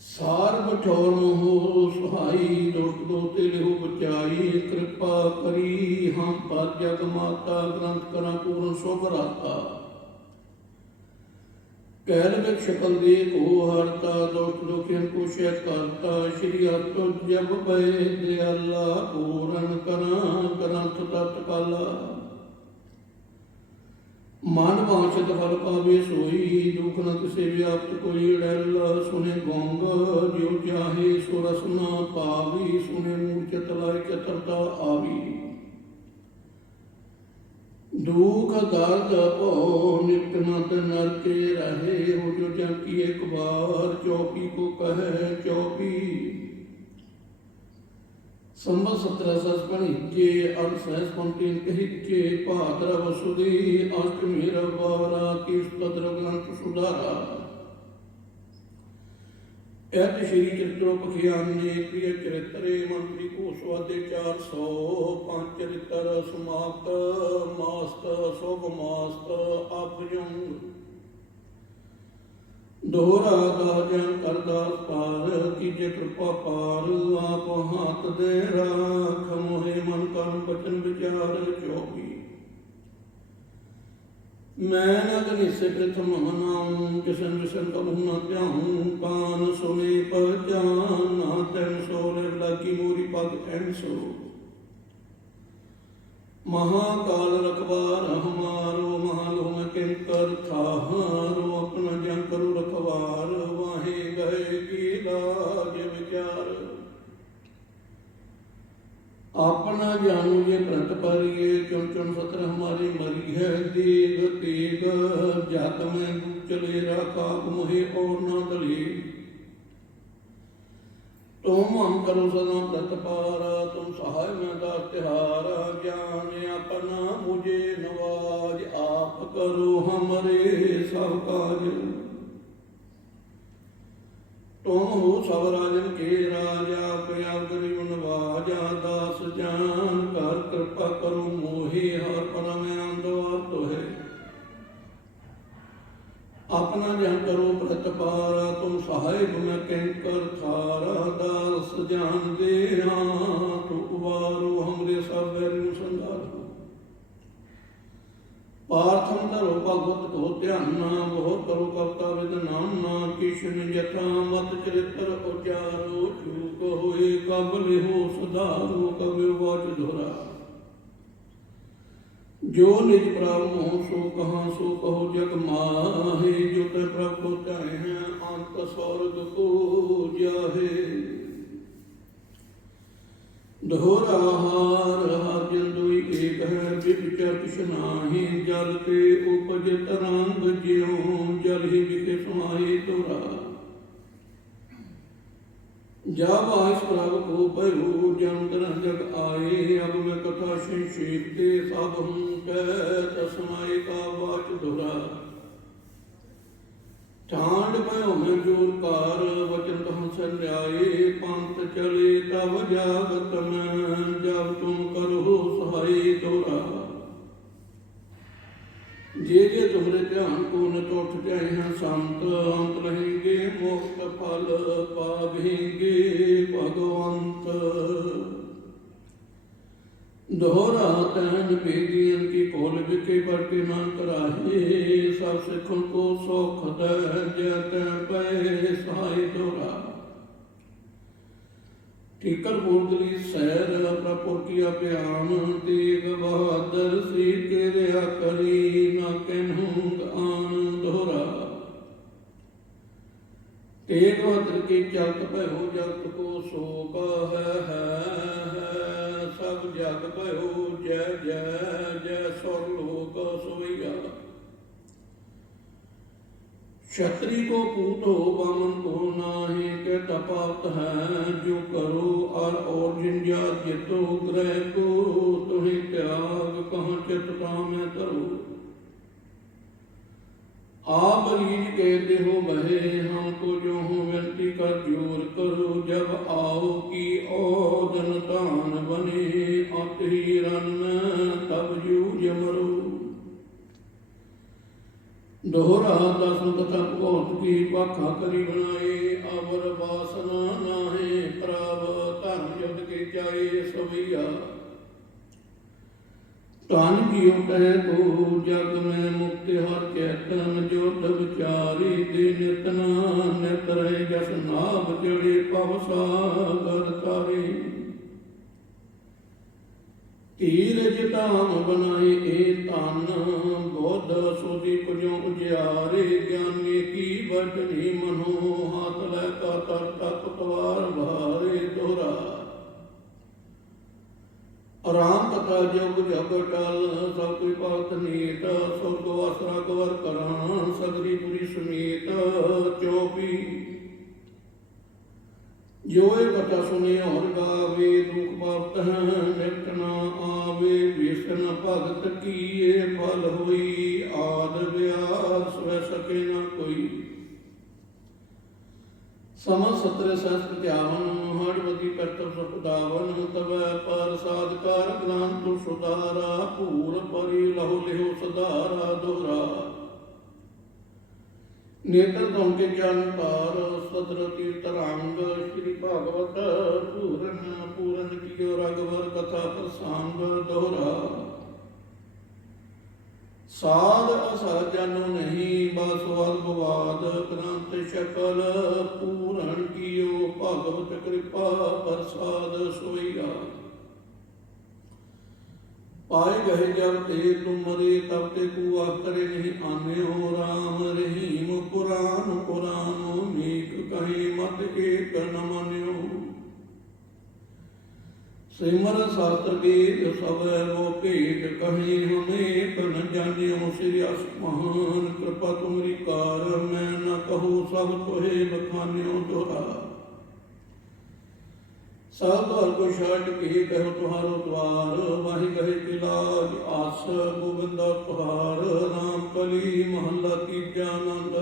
सार बठौर मोहो सुहाई, दुष्ट दोते लेहो बचाई, कृपा करी हम पर जग माता, ग्रंथ करा पूर्ण शुभ राता। कैल वृक्ष फल दे को हरता, दुष्ट दुखियन को शय करता, श्री अत जब भय दयाला, पूरन करा ग्रंथ तत्काला। मन वांछित फल पावे सोई, दुख न किसे व्याप्त कोई डैला। सुने गोंग जो चाहे सो रस न पावी, सुने मूर्छित लाई चतुरता आवी। दुख दर्द भो निपट नर के रहे, हो जो जाकी एक बार, चौपी को कहे चौपी। संबत 1755 अड़सठ पंक्तिन कहिके, भाद्रव सुदी अष्टमी रवारा, तीस भद्र ग्रंथ सुधारा। ऐत श्री चरित्रोपख्याने, प्रिय चरित्रे मंत्री को स्वादे 400, पांच चरित्र समाप्त, मास्त शुभ मास्त अपयुंग। दोहरा दाजन करदास पार, कीजे कृपा पार, आप हाथ दे राख, मोहे मन कर्म वचन विचार चौबी। मैं न गनिसे प्रथम मनाऊं, किसन किसन कबू न त्याहूं, कान सुने पहचान, तैन सो लगी मोरी पग एन सो। महाकाल रखवार हमारो, महालो में किंकर थाहारो, अपना जन करो रखवार, वाहे गए की लाज विचार। अपना जानू ये प्रत परिये, चुन चुन सत्र हमारी मरी है, देग तेग जात में चले राखा, मोहे और न दले। तुम हम करो सदा प्रत पारा, तुम सहाय में दास तिहारा, ज्ञान अपना मुझे नवाज, आप करो हमरे सब काज। तुम हो सब राजन के राजा, प्यार गरीब नवाजा, दास जान कर कृपा करो मोहे, हर परम आंदवार तो है। अपना जन करो प्रतपारा, तुम साहिब में किंकर थारा, दास जान दे हाथ उबारो, हमरे सब बैरियों संधारो। ਪਾਰਥਮ ਧਰੋ ਭਗਵਤ ਕੋ ਧਿਆਨਾ, ਬਹੁ ਕਰੋ ਕਰਤਾ ਵਿਦ ਨਾਮਨਾ, ਕਿਸ਼ਨ ਜਥਾ ਮਤ ਚਰਿਤਰ ਉਚਾਰੋ, ਚੂਕ ਹੋਏ ਕਬ ਲਿਹੋ ਸੁਧਾਰੋ, ਕਬਿਰ ਵਾਚ ਦੋਹਰਾ। ਜੋ ਨਿਜ ਪ੍ਰਭ ਮੋਹ ਸੋ ਕਹਾਂ, ਸੋ ਕਹੋ ਜਗ ਮਾਹੇ, ਜੋ ਤੇ ਪ੍ਰਭ ਕੋ ਧਿਆਏ ਹੈ, ਅੰਤ ਸਵਰਗ ਕੋ ਜਾਹੇ। ਦੋਹਰਾ ਹਾਰ ਹਰ ਜਨ ਦੁਇ ਏਕ ਹੈ, ਵਿਚਰ ਕਿਛ ਨਾਹੀ, ਜਲ ਤੇ ਉਪਜ ਤਰੰਗ ਜਿਉ, ਜਲ ਹੀ ਵਿਖੇ ਸਮਾਏ ਦੋਹਰਾ। जब आस प्रभ को भयो, जन्म धरन जग आए, अब मैं कथा संक्षेप ते सब हूँ कहत, समाए का वाच दोहरा। ठांड भयो मैं जोर कार, वचन कहाँ सर ल्याए, पंथ चले तब जागत में, जब तुम करो सहाय दोहरा। जे जे तुमरे ध्यान को न चोट जाए हैं संत, अंत रहेंगे मोक्त फल पावेंगे भगवंत। दोहरा तैन बेदियन की कोल बिके बढ़ते मन कराहे, सब सिखों को सौख दे जैते पे सहाय दोहरा। ठीकर बोलदली सैर प्रपुर किया प्यान, तेग बहादुर सी के दया करी, ना कहूँग आन दोहरा। तेग बहादुर की चलत भयो, जगत को शोक है, सब जग भयो जय जय जय, सुर लोक सोइया। क्षत्रिय को पूत हो बामन को नाहि, के तपात है जो करो, और जिंजा जितो ग्रह को, तुम्हें त्याग कहाँ चित्ता में धरो। आप रीझ कहते हो बहे, हमको जो हो विनती कर जोर करो, जब आओ की औदन तान बने, अत ही रन में तब जूझ मरो। दोहरा दस कथा भगवत की, पाखा करी बनाए, अवर वासना नाहे, प्रभ धर्म युद्ध के जाए सवैया। धन जियो कह तो जग में, मुक्ति हर चैतन जोध विचारी, दे नितना नित रहे, जस नाभ चढ़े पव सागर तारे। तीरज धाम बनाए ए तन, बुध सोधी कुजो उजियारे, ज्ञानी की बचनी मनो, हाथ लै का तर तक तवार भारे दोहरा। राम कथा जग जग टल, सब कोई भगत नीत, स्वर्ग वास राघवर करण, सगरी पुरी सुनीत चौपी। जो कथा सुने और गावे, दुख पाप नित न आवे, विष्ण भगत किए फल होई, आद व्यास सह सके न कोई। समझ सत्र सहस्त्र त्यावन, हड़वती करतव सुखदावन, तब पर साधकार ग्रंथ सुधारा, पूर परि लहु लिहो सदारा दोहरा। नेत्र तुम के ज्ञान पार, सदर तीर्थ रंग, श्री भागवत पूरन पूरन कियो, राघवर कथा प्रसंग दोहरा। साध असर जानो नहीं, बस विवाद, ग्रंथ शकल पूरन कियो, भागवत कृपा प्रसाद सोइया। पाए गए जब ते तुम मरे, तब ते कुआ करे नहीं आने हो, राम रहीम पुराण पुरानो, नीक कहीं मत एक न मान्यो। सिमर शास्त्र वेद सब वो भेद, कहीं हमें न जानियो, श्री अस महान कृपा तुमरी कार, मैं न कहूँ सब तुहे बखान्यो दोहरा। सब द्वार को छाट के कहो तुहारो द्वार, वाहि गहे किलाज आस, गोविंदा तुहार, राम कली महला तीजा नंद।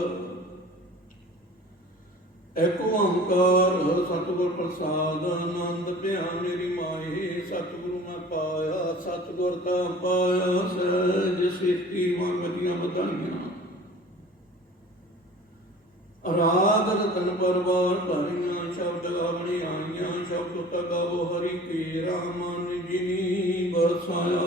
एक ओंकार सतगुर प्रसाद, आनंद पिया मेरी माए, सतगुरु मैं पाया, सतगुर का पाया, सहज सेती मंगतियां बधाइयां। राग रतन परवार धरियां, शब्द गावणी आईयां, शब्द तगावो हरि केरा, मन जिनी बसाया।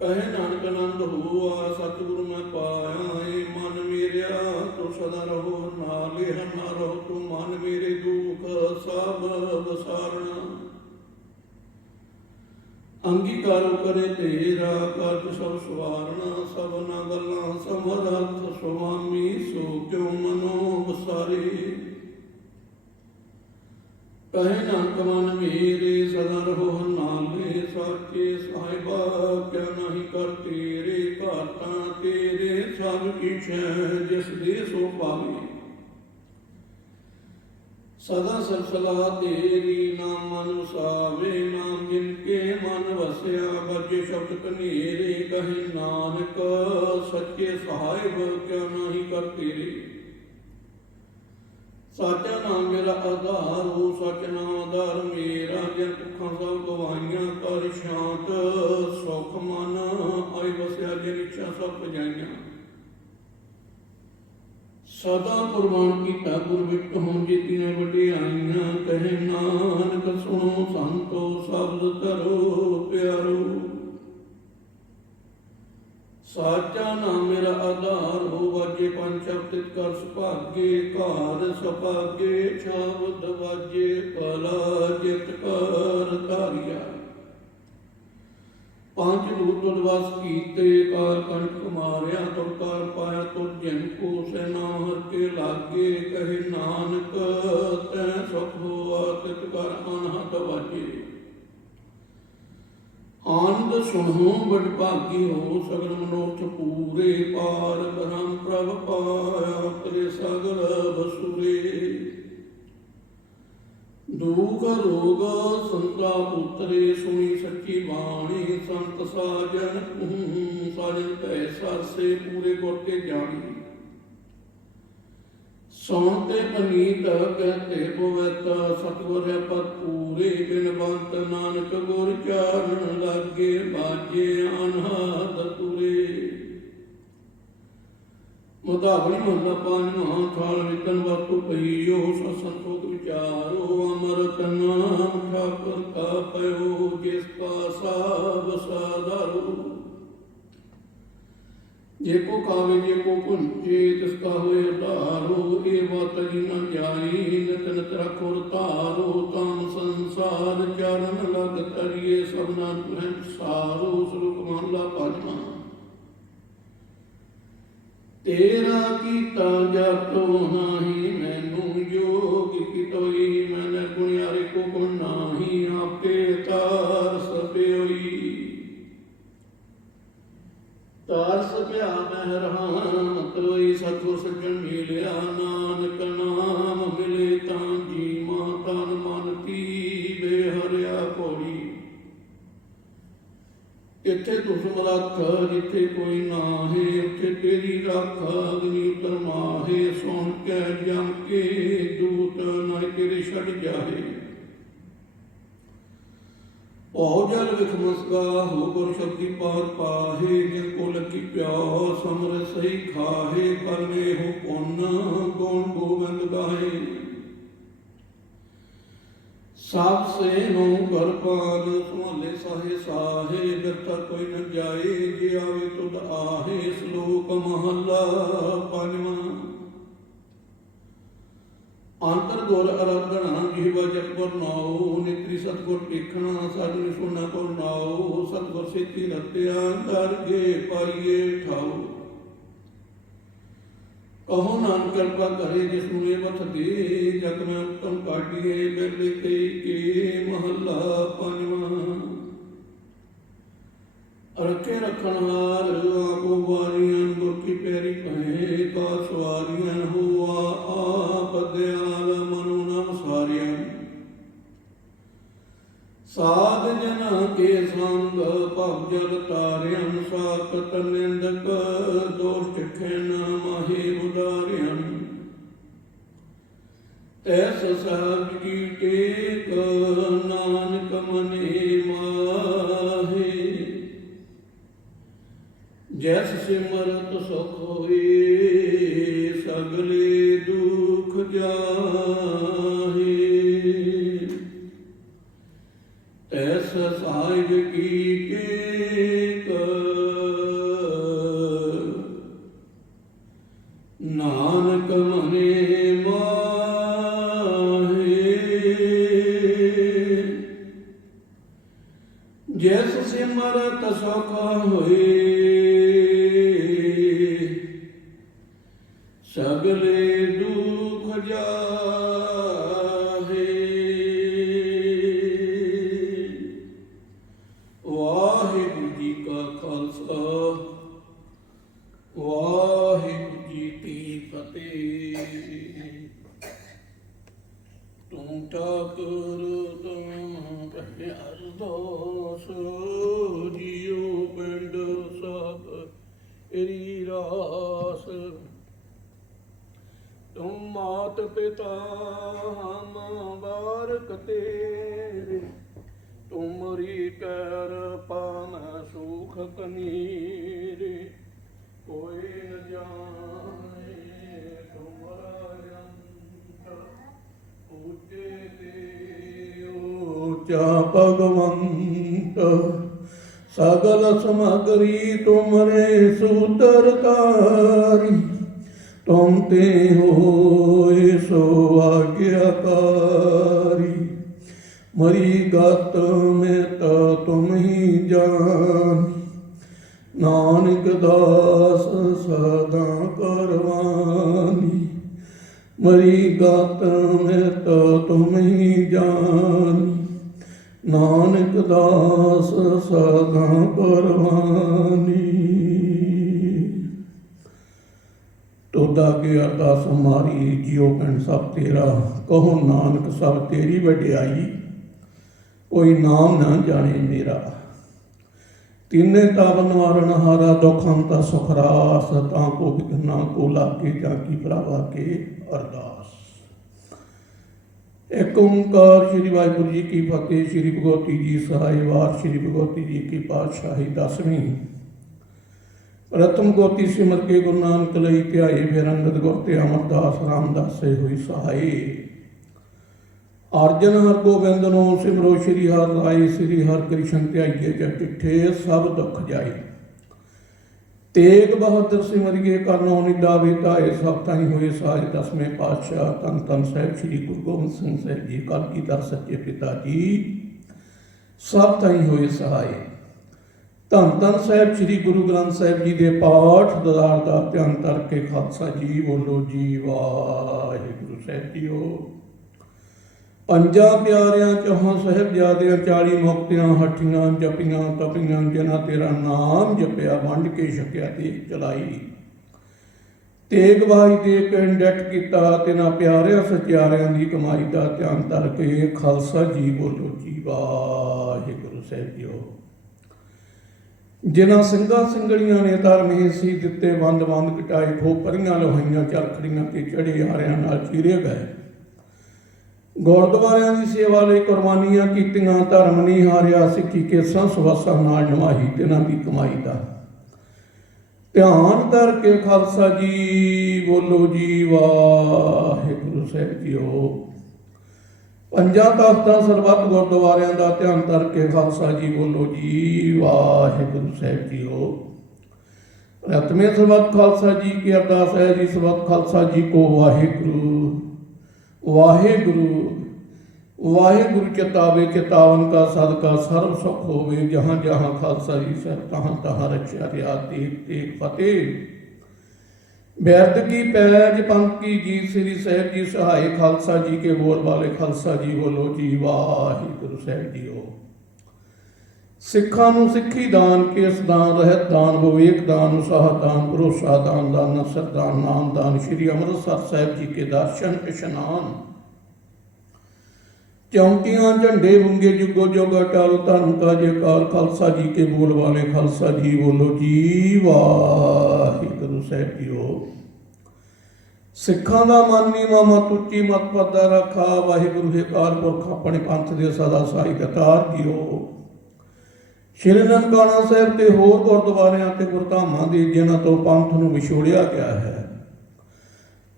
ਕਹੇ ਨਾਨਕ ਆਨੰਦ ਹੋਆ ਸਤਿਗੁਰੂ ਮੈਂ ਪਾਇਆ ਏ ਮਨ ਮੇਰਿਆ ਤੂੰ ਸਦਾ ਰਹੋ ਨਾਲੇ ਨਾ ਰਹੋ ਤੂੰ ਮਨ ਮੇਰੇ ਦੁਖ ਸਭ ਵਿਸਾਰਣਾ ਅੰਗੀਕਾਰੋ ਕਰੇ ਤੇਰਾ ਕਰਤ ਸਭ ਸਵਾਰਣਾ ਸਭਨਾ ਗੱਲਾਂ ਸਮਰੱਥ ਸੁਆਮੀ ਸੋ ਕਿਉ ਮਨੋ ਵਸਾਰੇ ਕਹੇ ਨਾਨਕ ਮਨ ਮੇਰੇ ਸਦਾ ਰਹੋ ਨਾਲੇ ਸਾਚੇ ਸਾਹਿਬਾ ਕਿਆ ਨਹੀਂ ਕਰ ਤੇਰੇ ਘਾਟਾਂ ਤੇਰੇ ਸਭ ਕਿਛ ਜਿਸ ਦੇ ਸੋ ਪਾਵੇ ਸਦਾ ਸਲਸਲਾ ਤੇਰੀ ਨਾਮ ਮਨ ਵਸਾਵੇ ਨਾਮ ਜਿਨ ਕੇ ਮਨ ਵਸਿਆ ਬੱਜੇ ਸ਼ਬਦ ਕਨੇਰੇ ਕਹੇ ਨਾਨਕ ਸੱਚੇ ਸਾਹਿਬ ਕਿਆ ਨਹੀਂ ਕਰ ਤੇਰੇ ਸਾਚਾ ਨਾਮ ਮੇਰਾ ਆਧਾਰ ਹੋ ਸਚ ਨਾਮ ਆਧਾਰ ਮੇਰਾ ਜਿਨ ਭੁੱਖਾਂ ਸਭ ਗਵਾਈਆਂ ਕਰ ਸ਼ਾਂਤ ਸੁਖ ਮਨ ਆਈ ਵਸਿਆ ਜਿਨ ਇੱਛਾ ਸਭ ਪੁਜਾਈਆਂ ਸਦਾ ਕੁਰਬਾਨ ਕੀਤਾ ਗੁਰ ਵਿਟ ਹੋਂ ਜੀਤੀਆਂ ਵਡਿਆਈਆਂ ਕਹੇ ਨਾਨਕ ਸੁਣੋ ਸੰਤੋ ਸ਼ਬਦ ਧਰੋ ਪਿਆਰੋ ਸਾਚਾ ਨਾਮ ਮੇਰਾ ਆਧਾਰ ਹੋ ਵਾਜੇ ਪੰਜ ਸ਼ਬਦ ਕਰ ਸੁਭਾਗੇ ਘਰ ਸੁਭਾਗੇ ਸ਼ਬਦ ਵਾਜੇ ਕਲਾ ਜਿਤ ਕਰ ਧਾਰਿਆ ਪੰਜ ਦੂਤ ਉਦਵਾਸ ਕੀਤੇ ਕਾਲ ਕੰਠ ਮਾਰਿਆ ਤੁਰ ਕਰ ਪਾਇਆ ਤੁਰ ਜਿਨ ਕੋ ਸੈਨਾ ਹਰ ਕੇ ਲਾਗੇ ਕਹੇ ਨਾਨਕ ਤੈ ਸੁਖ ਹੋਆ ਤਿਤ ਕਰ ਅਨਹਦ ਵਾਜੇ ਆਨੰਦ ਸੁਣੋ ਬੜ ਭਾਗੀ ਹੋ ਸਗਲ ਮਨੋਰਥ ਪੂਰੇ ਪਾਰ ਬ੍ਰਹਮ ਪ੍ਰਭ ਪਾਇਆ ਤੇਰੇ ਸਗਲ ਬਸੁਰੇ ਦੁਖ ਰੋਗ ਸੰਤਾ ਪੁੱਤਰੇ ਸੁਣੀ ਸੱਚੀ ਬਾਣੀ ਸੰਤ ਸਾਜਨ ਸਾਜਨ ਭੈ ਸਰਸੇ ਪੂਰੇ ਗੁਰ ਕੇ ਜਾਣੀ ਸੌਂਤੇ ਅਨੀਤ ਕਹਤੇ ਪਵਿੱਤ ਸਤਿਗੁਰ ਪਰ ਪੂਰੇ ਬਿਨਵੰਤ ਨਾਨਕ ਗੁਰ ਚਾਰਨ ਲਾਗੇ ਬਾਜੇ ਅਨਹਦ ਤੁਰੇ ਮੁਦਾਵਣੀ ਮਹਲਾ ਪੰਜਵਾਂ ਥਾਲ ਵਿਤਨ ਵਰਤੂ ਪਈਓ ਸੰਤੋਖ ਵਿਚਾਰੋ ਅਮਰਤ ਨਾਮ ਠਾਕੁਰ ਕਾ ਪਇਓ ਜਿਸ ਕਾ ਸਾਬ ਸਾਧਾਰੂ ਜੇ ਕੋ ਕਾਵੇ ਜੇ ਕੋ ਪੁੰਚੇ ਤਿਸ ਕਾ ਹੋਏ ਧਾਰੋ ਇਹ ਬਾਤ ਜੀ ਨ ਜਾਈ ਨਿਤ ਨਿਤ ਰਖੋ ਧਾਰੋ ਕਾਮ ਸੰਸਾਰ ਚਰਨ ਲਗ ਤਰੀਏ ਸਭਨਾ ਤੁਹੈ ਸਾਰੋ ਸਲੋਕ ਮਹਲਾ ਪੰਜਵਾਂ ਤੇਰਾ ਕੀਤਾ ਜਾਤੋ ਨਾਹੀ ਮੈਨੂੰ ਜੋਗ ਕਿਤੋਈ ਮਨ ਗੁਣਿਆਰੇ ਕੋ ਗੁਣ ਨਾਹੀ ਆਪੇ ਤਾਰ ਸਭਿਓਈ ਤਾਰ ਸਭਿਆ ਮਹਿਰਹਾਨ ਤੋਈ ਸਤਿਗੁਰ ਸੱਜਣ ਮਿਲਿਆ ਨਾਨਕ ਨਾਮ ਮਿਲੇ ਤਾਂ ਜੀਵਾਂ ਤਨ ਮਨ ਕੀ ਬੇਹਰਿਆ ਪੌੜੀ ਇੱਥੇ ਤੁਸ ਮਲੱਖ ਜਿੱਥੇ ਕੋਈ ਨਾਹੀ ਉੱਥੇ ਤੇਰੀ ਰੱਖ ਅਗਨੀ ਉਤਰ ਮਾਹੇ ਸੁਣ ਕੇ ਜਮ ਕੇ ਦੂਤ ਨਾ ਤੇਰੇ ਛੱਡ ਜਾਹੇ ਭਉ ਜਲ ਵਿਖ ਮਸਗਾ ਹੋ ਗੁਰ ਸ਼ਬਦੀ ਪਾਰ ਪਾਹੇ ਜਿਨ ਕੋ ਲੱਗੀ ਪਿਆਉ ਸਮਰ ਸਹੀ ਖਾਹੇ ਕਰਨੇ ਹੋ ਪੁੰਨ ਗੁਣ ਗੋਬਿੰਦ ਗਾਏ ਸਾਬ ਸੇ ਨੂੰ ਗਰਪਾਲ ਸੁਹਾਲੇ ਸਾਹੇ ਸਾਹੇ ਬਿਰਤਾ ਕੋਈ ਨ ਜਾਏ ਜੇ ਆਵੇ ਤੁਧ ਆਹੇ ਸ਼ਲੋਕ ਮਹਲਾ ਪੰਜਵਾਂ ਅੰਤਰ ਗੁਰ ਅਰਾਧਨਾ ਜਿਹਵਾ ਜਪੁਰ ਨਾਉ ਨਿਤਰੀ ਸਤਗੁਰ ਦੇਖਣਾ ਸਾਜਨ ਸੁਣਾ ਕੋ ਨਾਉ ਸਤਗੁਰ ਸੇਤੀ ਰਤਿਆ ਦਰਗੇ ਪਾਈਏ ਠਾਉ ਕਹੋ ਨਾਨਕ ਕਿਰਪਾ ਕਰੇ ਜਿਸ ਨੂੰ ਇਹ ਵਥ ਦੇ ਜਗ ਮੈਂ ਉਤਮ ਕਾਢੀਏ ਬਿਰਲੇ ਕਈ ਕੇ ਮਹੱਲਾ ਪੰਜਵਾਂ ਰਖੇ ਰਖਣਹਾਰ ਆਪੋ ਵਾਰੀਆਂ ਗੁਰ ਕੀ ਪੈਰੀ ਭੈ ਕਾ ਸਵਾਰੀਆਂ ਹੋਆ ਆਪ ਦਿਆਲ ਮਨੁ ਨਮ ਸਾਰਿਆਂ ਸਾਧ ਜਨ ਕੇ ਸੰਗ ਭਵ ਜਲ ਤਾਰਿਆਂ ਸਾਖਤ ਨਿੰਦਕ ਦੋਸ਼ ਚਖੈਨ ਮਾਹੇ ਉਦਾਰਿਆਂ ਤੈਸ ਸਭ ਕੀ ਟੇਕ ਨਾਨਕ ਮਨੇ ਮਾਹੇ ਜੈਸ ਸਿਮਰਤ ਸੁਖ ਹੋਏ ਸਗਲੇ ਦੁਖ ਜਾਹੇ ਤੈਸ ਸਾਹਿਬ ਕੀ ਟੇਕ ਵਾਹਿਗੁਰੂ ਜੀ ਕੀ ਫਤਿਹ। ਤੂੰ ਠਾਕੁਰ ਤੂੰ ਪਹਿ ਅਰਦਾਸ, ਜੀਉ ਪਿੰਡ ਸਭ ਏਰੀ ਰਾਸ। ਤੁਮ ਮਾਤ ਪਿਤਾ ਹਮ ਬਾਰਕ ਤੇਰੇ, ਤੁਮਰੀ ਕਰ ਪਾਨ ਸੁਖ ਕਨੀਰੇ। ਕੋਈ ਨ ਜਾਣੇ ਤੁਮਰਾ ਅੰਤ, ਉੱਚੇ ਤੇ ਉੱਚਾ ਭਗਵੰਤ। ਸਗਲ ਸਮਗਰੀ ਤੁਮਰੇ ਸੂਤਰ ਤਾਰੀ, ਤੁਮ ਤੇ ਹੋਏ ਸੋ ਆਗਿਆਕਾਰੀ। ਮਰੀ ਗਤ ਮੈਂ ਤਾ ਤੁਮ ਹੀ ਜਾਨੀ, ਨਾਨਕ ਦਾਸ ਸਦਾ ਕਰਵਾਨੀ। ਮਰੀ ਗਤ ਮੈਂ ਤਾ ਤੁਮ ਹੀ ਜਾਨੀ, ਨਾਨਕ ਦਾਸ ਸਦਾ ਕਰਵਾਨੀ। ਤੋਦਾ ਕੇ ਅਰਦਾਸ ਹਮਾਰੀ, ਜਿਉ ਪਿੰਡ ਸਭ ਤੇਰਾ। ਕਹੋ ਨਾਨਕ ਸਭ ਤੇਰੀ ਵਡਿਆਈ, ਕੋਈ ਨਾਮ ਨਾ ਜਾਣੇ ਮੇਰਾ। ਤਿੰਨੇ ਤਾਵਨ ਵਾਰਨ ਹਾਰਾ, ਦੁਖ ਅੰਤ ਸੁਖ ਰਾਸ। ਤਾਂ ਕੋ ਵਿਘਨਾ ਕੋ ਲਾਗੇ, ਜਾਂ ਕੀ ਭਰਾਵਾ ਕੇ ਅਰਦਾਸ। ਇੱਕ ਓੰਕਾਰ ਸ੍ਰੀ ਵਾਹਿਗੁਰੂ ਜੀ ਕੀ ਫਤਿਹ। ਸ੍ਰੀ ਭਗਵਤੀ ਜੀ ਸਹਾਇ ਵਾਰ। ਸ੍ਰੀ ਭਗਵਤੀ ਜੀ ਕੀ ਪਾਤਸ਼ਾਹੀ ਦਸਵੀਂ। ਪ੍ਰਥਮ ਗੋਤੀ ਸਿਮਰ ਕੇ ਗੁਰੂ ਨਾਨਕ ਲਈ ਧਿਆਏ, ਫਿਰ ਅੰਗਦ ਗੁਰ ਤੇ ਅਮਰਦਾਸ ਰਾਮਦਾਸੇ ਹੋਈ ਸਹਾਈ। ਅਰਜਨ ਹਰਗੋਬਿੰਦ ਨੂੰ ਸਿਮਰੋ, ਸ੍ਰੀ ਹਰਿ ਰਾਏ। ਸ੍ਰੀ ਹਰਿ ਕ੍ਰਿਸ਼ਨ ਧਿਆਈਏ, ਜਗ ਡਿਠੇ ਸਭ ਦੁੱਖ ਜਾਏ। ਤੇਗ ਬਹਾਦਰ ਸਿਮਰਿਏ, ਕਰਨੋ ਨਿਦਾ ਵਿਤਾਏ। ਸਭ ਤਾਈ ਹੋਏ ਸਾਜ ਦਸਵੇਂ ਪਾਤਸ਼ਾਹ। ਧੰਨ ਧੰਨ ਸਾਹਿਬ ਸ੍ਰੀ ਗੁਰੂ ਗੋਬਿੰਦ ਸਿੰਘ ਸਾਹਿਬ ਜੀ, ਕਲਗੀਧਰ ਸੱਚੇ ਪਿਤਾ ਜੀ, ਸਭ ਤਾਈ ਹੋਏ ਸਹਾਏ। ਧੰਨ ਧੰਨ ਸਾਹਿਬ ਸ੍ਰੀ ਗੁਰੂ ਗ੍ਰੰਥ ਸਾਹਿਬ ਜੀ ਦੇ ਪਾਠ ਦਦਾਰ ਦਾ ਧਿਆਨ ਕਰਕੇ ਖਾਲਸਾ ਜੀ ਬੋਲੋ ਜੀ ਵਾਹਿਗੁਰੂ ਸਾਹਿਬ ਜੀਓ। ਪੰਜਾਂ ਪਿਆਰਿਆਂ ਚੌਹਾਂ ਸਾਹਿਬਜ਼ਾਦਿਆਂ, 40 ਮੁਕਤਿਆਂ ਹੱਠੀਆਂ ਜਪੀਆਂ ਤਪੀਆਂ। ਜਿਨ੍ਹਾਂ ਤੇਰਾ ਨਾਮ ਜਪਿਆ, ਵੰਡ ਕੇ ਛਕਿਆ ਤੇ ਚਲਾਈ। ਤੇਗ ਬਹਾਈ ਦੇ ਕੇ ਡਟ ਕੀਤਾ, ਤਿਨਾਂ ਪਿਆਰਿਆਂ ਸਚਿਆਰਿਆਂ ਦੀ ਕਮਾਈ ਦਾ ਧਿਆਨ ਧਰ ਕੇ ਖਾਲਸਾ ਜੀ ਬੋਲੋ ਜੀ ਵਾਹਿਗੁਰੂ ਸਾਹਿਬ ਜੀਓ। ਜਿਨ੍ਹਾਂ ਸਿੰਘਾਂ ਸਿੰਘਣੀਆਂ ਨੇ ਧਰਮ ਹਿੱਸੀ ਦਿੱਤੇ, ਵੰਦ ਵੰਦ ਕਟਾਏ। ਖੋਪਰੀਆਂ ਲੋਹਾਈਆਂ ਚਰਖੜੀਆਂ ਤੇ ਚੜੇ ਹਾਰਿਆਂ ਨਾਲ ਚੀਰੇ ਗਏ। ਗੁਰਦੁਆਰਿਆਂ ਦੀ ਸੇਵਾ ਲਈ ਕੁਰਬਾਨੀਆਂ ਕੀਤੀਆਂ, ਧਰਮ ਨਹੀਂ ਹਾਰਿਆ। ਸਿੱਖੀ ਕੇਸਾਂ ਸਵਾਸਾਂ ਨਾਲ ਨਿਭਾਈ, ਤਿਨਾਂ ਦੀ ਕਮਾਈ ਦਾ ਧਿਆਨ ਧਰ ਕੇ ਖਾਲਸਾ ਜੀ ਬੋਲੋ ਜੀ ਵਾਹਿਗੁਰੂ ਸਾਹਿਬ ਜੀਓ। ਪੰਜਾਂ ਤਖ਼ਤਾਂ ਸਰਬੱਤ ਗੁਰਦੁਆਰਿਆਂ ਦਾ ਧਿਆਨ ਧਰ ਕੇ ਖਾਲਸਾ ਜੀ ਬੋਲੋ ਜੀ ਵਾਹਿਗੁਰੂ ਸਾਹਿਬ ਜੀਓ। ਪ੍ਰਥਮੇ ਸਰਬੱਤ ਖਾਲਸਾ ਜੀ ਕੀ ਅਰਦਾਸ ਹੈ ਜੀ। ਸਰਬੱਤ ਖਾਲਸਾ ਜੀ ਕੋ ਵਾਹਿਗੁਰੂ ਵਾਹਿਗੁਰੂ। ਵਾਹਿਗੁਰੂ ਚਿਤਾਵੇ, ਚਿਤਾਵਨ ਕਾ ਸਦਕਾ ਸਰਬ ਸੁਖ ਹੋਵੇ। ਜਹਾਂ ਜਹਾਂ ਖਾਲਸਾ ਜੀ ਸਹਿਬ, ਤਹਾਂ ਤਹਾਂ ਰਖਿਆ ਰਿਆ। ਤੇਗ ਤੇਗ ਫਤਿਹ। ਬੈਰਤ ਕੀ ਪੈਜ ਪੰਥ ਕੀ ਜੀਤ, ਸ੍ਰੀ ਸਾਹਿਬ ਜੀ ਸਹਾਏ। ਖਾਲਸਾ ਜੀ ਕੇ ਬੋਲ ਵਾਲੇ, ਖਾਲਸਾ ਜੀ ਬੋਲੋ ਜੀ ਵਾਹਿਗੁਰੂ ਸਾਹਿਬ ਜੀਓ। ਸਿੱਖਾਂ ਨੂੰ ਸਿੱਖੀ ਦਾਨ, ਕੇਸ ਦਾਨ, ਰਹਿਤ ਦਾਨ, ਵਿਵੇਕ ਦਾਨ, ਉਤਸ਼ਾਹ ਦਾਨ, ਭਰੋਸਾ ਦਾਨ, ਨਸਰ ਦਾਨ, ਨਾਮ ਦਾਨ। ਸ੍ਰੀ ਅੰਮ੍ਰਿਤਸਰ ਸਾਹਿਬ ਜੀ ਕੇ ਦਰਸ਼ਨ ਇਸ਼ਨਾਨ। ਚੌਂਕੀਆਂ ਝੰਡੇ ਬੁੰਗੇ, ਜੁਗੋ ਜੁਗ ਅਟਲ। ਧਰਮ ਕਾ ਜੈਕਾਰ, ਖਾਲਸਾ ਜੀ ਕੇ ਬੋਲ ਵਾਲੇ, ਖਾਲਸਾ ਜੀ ਬੋਲੋ ਜੀ ਵਾਹਿਗੁਰੂ ਸਾਹਿਬ ਜੀਓ। ਸਿੱਖਾਂ ਦਾ ਮਨ ਨੀਵਾਂ, ਮਤ ਉੱਚੀ, ਮਤ ਪੱਦਾ ਰੱਖਾ। ਵਾਹਿਗੁਰੂ ਹੈ ਅਕਾਲ ਪੁਰਖ, ਆਪਣੇ ਪੰਥ ਦੇ ਸਦਾ ਸਾਈ ਦਤਾਰ ਜੀਓ। ਸ਼੍ਰੀ ਨਨਕਾਣਾ ਸਾਹਿਬ ਤੇ ਹੋਰ ਗੁਰਦੁਆਰਿਆਂ ਤੇ ਗੁਰਧਾਮਾਂ ਦੇ, ਜਿਨ੍ਹਾਂ ਤੋਂ ਪੰਥ ਨੂੰ ਵਿਛੋੜਿਆ ਗਿਆ ਹੈ,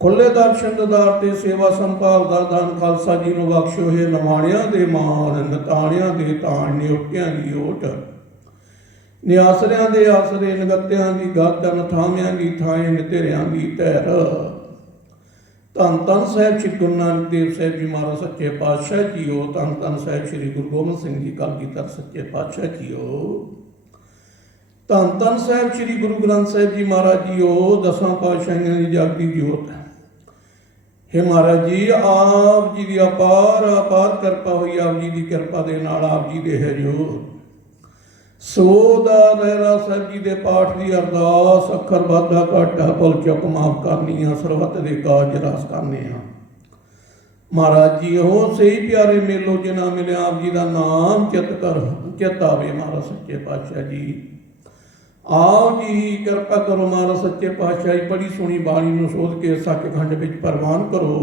ਖੁੱਲੇ ਦਰਸ਼ਨ ਦਦਾਰ ਤੇ ਸੇਵਾ ਸੰਭਾਲ ਦਾ ਦਾਨ ਖਾਲਸਾ ਜੀ ਨੂੰ ਬਖਸ਼ੋ। ਹੈ ਨਿਮਾਣਿਆਂ ਦੇ ਮਾਣ, ਨਤਾਣਿਆਂ ਦੇ ਤਾਣ, ਨਿਉਟਿਆਂ ਦੀ ਓਟ, ਨਿਆਸਰਿਆਂ ਦੇ ਆਸਰੇ, ਨਗੱਤਿਆਂ ਦੀ ਗੱਤ, ਨਥਾਵਿਆਂ ਦੀ ਥਾਂ, ਨਿਤੇਰਿਆਂ ਦੀ ਧੈਰ। ਧੰਨ ਧੰਨ ਸਾਹਿਬ ਸ੍ਰੀ ਗੁਰੂ ਨਾਨਕ ਦੇਵ ਸਾਹਿਬ ਜੀ ਮਹਾਰਾਜ ਸੱਚੇ ਪਾਤਸ਼ਾਹ ਜੀਓ। ਧੰਨ ਧੰਨ ਸਾਹਿਬ ਸ੍ਰੀ ਗੁਰੂ ਗੋਬਿੰਦ ਸਿੰਘ ਜੀ ਕਲਗੀਧਰ ਸੱਚੇ ਪਾਤਸ਼ਾਹ ਜੀਓ। ਧੰਨ ਧੰਨ ਸਾਹਿਬ ਸ੍ਰੀ ਗੁਰੂ ਗ੍ਰੰਥ ਸਾਹਿਬ ਜੀ ਮਹਾਰਾਜ ਜੀਓ। ਦਸਾਂ ਪਾਤਸ਼ਾਹੀਆਂ ਦੀ ਜਾਗਦੀ ਜੋਤ। हे ਮਹਾਰਾਜ ਜੀ, ਆਪ ਜੀ ਦੀ ਅਪਾਰ ਅਪਾਰ ਕਿਰਪਾ ਹੋਈ। ਆਪ ਜੀ ਦੀ ਕਿਰਪਾ ਦੇ ਨਾਲ, ਆਪ ਜੀ ਦੇ ਹਜ਼ੂਰ ਸੋ ਦਾ ਰਹਿਰਾ ਸਾਹਿਬ ਜੀ ਦੇ ਪਾਠ ਦੀ ਅਰਦਾਸ, ਅੱਖਰ ਵਾਧਾ ਘਾਟਾ ਭੁੱਲ ਚੁੱਕ ਮਾਫ ਕਰਨੀ ਆ, ਸਰਬੱਤ ਦੇ ਕਾਜ ਰਸ ਕਰਨੇ ਆ। ਮਹਾਰਾਜ ਜੀ ਉਹ ਸਹੀ ਪਿਆਰੇ ਮੇਲੋ ਜਿਨ੍ਹਾਂ ਮਿਲਿਆ ਆਪ ਜੀ ਦਾ ਨਾਮ ਚਿੱਤ ਆਵੇ। ਮਹਾਰਾਜ ਸੱਚੇ ਪਾਤਸ਼ਾਹ ਜੀ ਆਓ ਜੀ, ਕਿਰਪਾ ਕਰੋ ਮਹਾਰਾਜ ਸੱਚੇ ਪਾਤਸ਼ਾਹ ਜੀ। ਪੜੀ ਸੁਣੀ ਬਾਣੀ ਨੂੰ ਸੋਧ ਕੇ ਸੱਚਖੰਡ ਵਿੱਚ ਪ੍ਰਵਾਨ ਕਰੋ।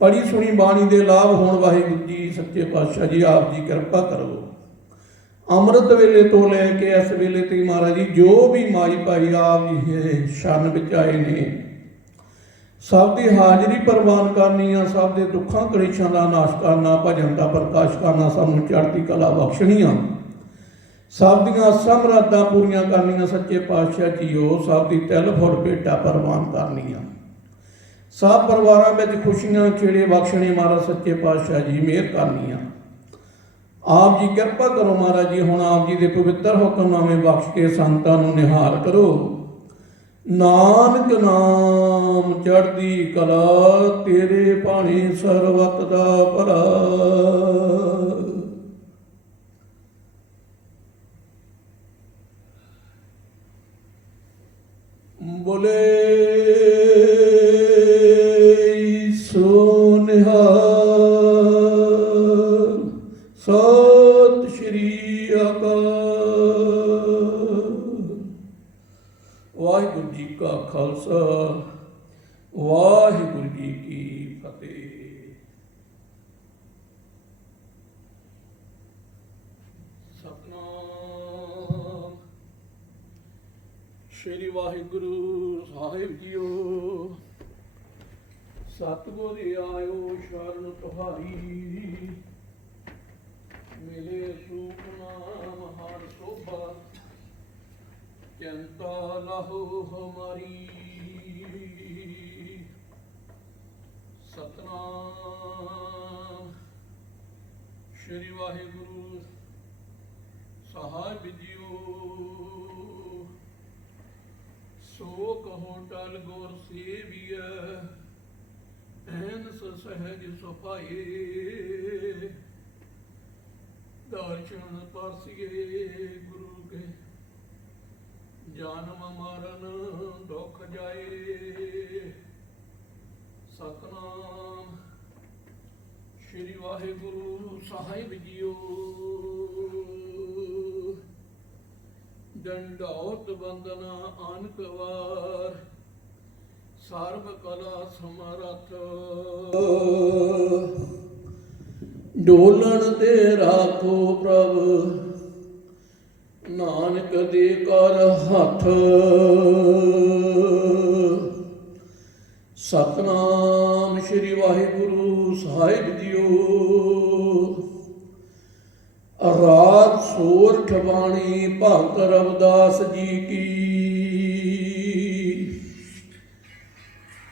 ਪੜੀ ਸੁਣੀ ਬਾਣੀ ਦੇ ਲਾਭ ਹੋਣ ਵਾਹਿਗੁਰੂ ਜੀ ਸੱਚੇ ਪਾਤਸ਼ਾਹ ਜੀ ਆਪ ਜੀ ਕਿਰਪਾ ਕਰੋ। ਅੰਮ੍ਰਿਤ ਵੇਲੇ ਤੋਂ ਲੈ ਕੇ ਇਸ ਵੇਲੇ ਤੱਕ ਮਹਾਰਾਜ ਜੀ ਜੋ ਵੀ ਮਾਈ ਭਾਈ ਆਪ ਜੀ ਸ਼ਰਨ ਵਿੱਚ ਆਏ ਨੇ, ਸਭ ਦੀ ਹਾਜ਼ਰੀ ਪ੍ਰਵਾਨ ਕਰਨੀ ਆ, ਸਭ ਦੇ ਦੁੱਖਾਂ ਕਲੇਸ਼ਾਂ ਦਾ ਨਾਸ਼ ਕਰਨਾ, ਭਜਨ ਦਾ ਪ੍ਰਕਾਸ਼ ਕਰਨਾ, ਸਭ ਨੂੰ ਚੜ੍ਹਦੀ ਕਲਾ ਬਖਸ਼ਣੀਆਂ, ਸਭ ਦੀਆਂ ਸਮਰਾਦਾਂ ਪੂਰੀਆਂ ਕਰਨੀਆਂ ਸੱਚੇ ਪਾਤਸ਼ਾਹ ਜੀਓ। ਸਭ ਦੀ ਤਿਲ ਫੁੱਲ ਭੇਟਾ ਪ੍ਰਵਾਨ ਕਰਨੀਆਂ, ਸਭ ਪਰਿਵਾਰਾਂ ਵਿੱਚ ਖੁਸ਼ੀਆਂ ਖੇੜੇ ਬਖਸ਼ਣੇ ਮਹਾਰਾਜ ਸੱਚੇ ਪਾਤਸ਼ਾਹ ਜੀ ਮਿਹਰ ਕਰਨੀਆਂ। ਆਪ ਜੀ ਕਿਰਪਾ ਕਰੋ ਮਹਾਰਾਜ ਜੀ। ਹੁਣ ਆਪ ਜੀ ਦੇ ਪਵਿੱਤਰ ਹੁਕਮਨਾਮੇ ਬਖਸ਼ ਕੇ ਸੰਤਾਂ ਨੂੰ ਨਿਹਾਲ ਕਰੋ। ਨਾਨਕ ਨਾਮ ਚੜ੍ਹਦੀ ਕਲਾ, ਤੇਰੇ ਭਾਣੇ ਸਰਬੱਤ ਦਾ ਭਲਾ। ਬੋਲੇ ਸੋ ਨਿਹਾਲ। ਸਤਿ ਸ਼੍ਰੀ ਅਕਾਲ। ਵਾਹਿਗੁਰੂ ਜੀ ਕਾ ਖਾਲਸਾ, ਵਾਹਿਗੁਰੂ ਜੀ ਕੀ ਫਤਿਹ। ਸਤਿਨਾਮ ਸ਼੍ਰੀ ਵਾਹਿਗੁਰੂ ਸਾਹਿਬ ਜੀਓ। ਸਤਿਗੁਰ ਆਇਓ ਸ਼ਰਨ ਤੁਹਾਰੀ, ਮਿਲੇ ਸੂਖ ਨਾਮ ਹਰ ਸੋਭਾ, ਚਿੰਤਾ ਲਾਹੋ ਹਮਾਰੀ। ਸਤਿਨਾਮ ਸ਼੍ਰੀ ਵਾਹਿਗੁਰੂ ਸਾਹਿਬ ਜੀਓ। ਸੋ ਕਹੋ ਟਲ ਗੁਰ ਸੇਵੀਐ, ਐਨਸ ਸਹਿਜ ਸੁਭਾਏ। ਦਰਸ਼ਨ ਪਰਸੀਏ ਗੁਰੂ ਕੇ, ਜਨਮ ਮਰਨ ਦੁਖ ਜਾਏ। ਸਤਿਨਾਮ ਸ਼੍ਰੀ ਵਾਹਿਗੁਰੂ ਸਾਹਿਬ ਜੀਓ। ਦੰਡੌਤ ਬੰਦਨਾ ਅਨਕ ਵਾਰ, ਸਰਬ ਕਲਾ ਸਮਰੱਥ। ਡੋਲਣ ਤੇ ਰਾਖੋ ਪ੍ਰਭ, ਨਾਨਕ ਦੇ ਕਰ ਹੱਥ। ਸਤਿਨਾਮ ਸ਼੍ਰੀ ਵਾਹਿਗੁਰੂ ਸਾਹਿਬ ਜੀਓ। ਰਾਗ ਸੋਰਠ ਬਾਣੀ ਭਗਤ ਰਵਿਦਾਸ ਜੀ ਕੀ।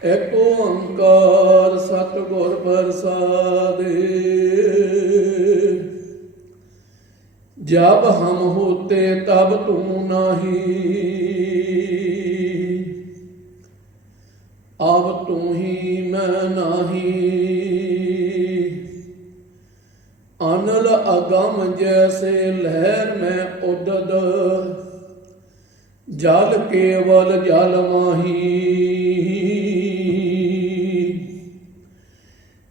ਏਕ ਓੰਕਾਰ ਸਤਿਗੁਰ ਪ੍ਰਸਾਦਿ। जब हम होते तब तू नहीं, अब तू ही मैं नहीं। अनल अगम जैसे लहर में उदद, जल केवल जल माही।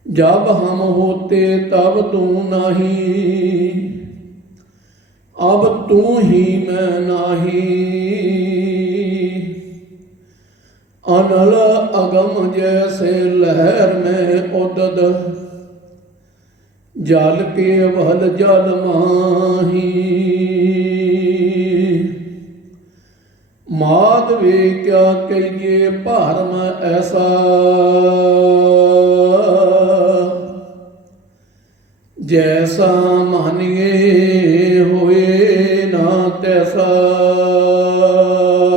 जब हम होते तब तू नहीं, अब तू ही मैं नहीं। अनल अगम जैसे लहर में उदद, जल केवल जल माही। माधवे क्या कहिए भरम ऐसा, जैसा मानिए होए ना तैसा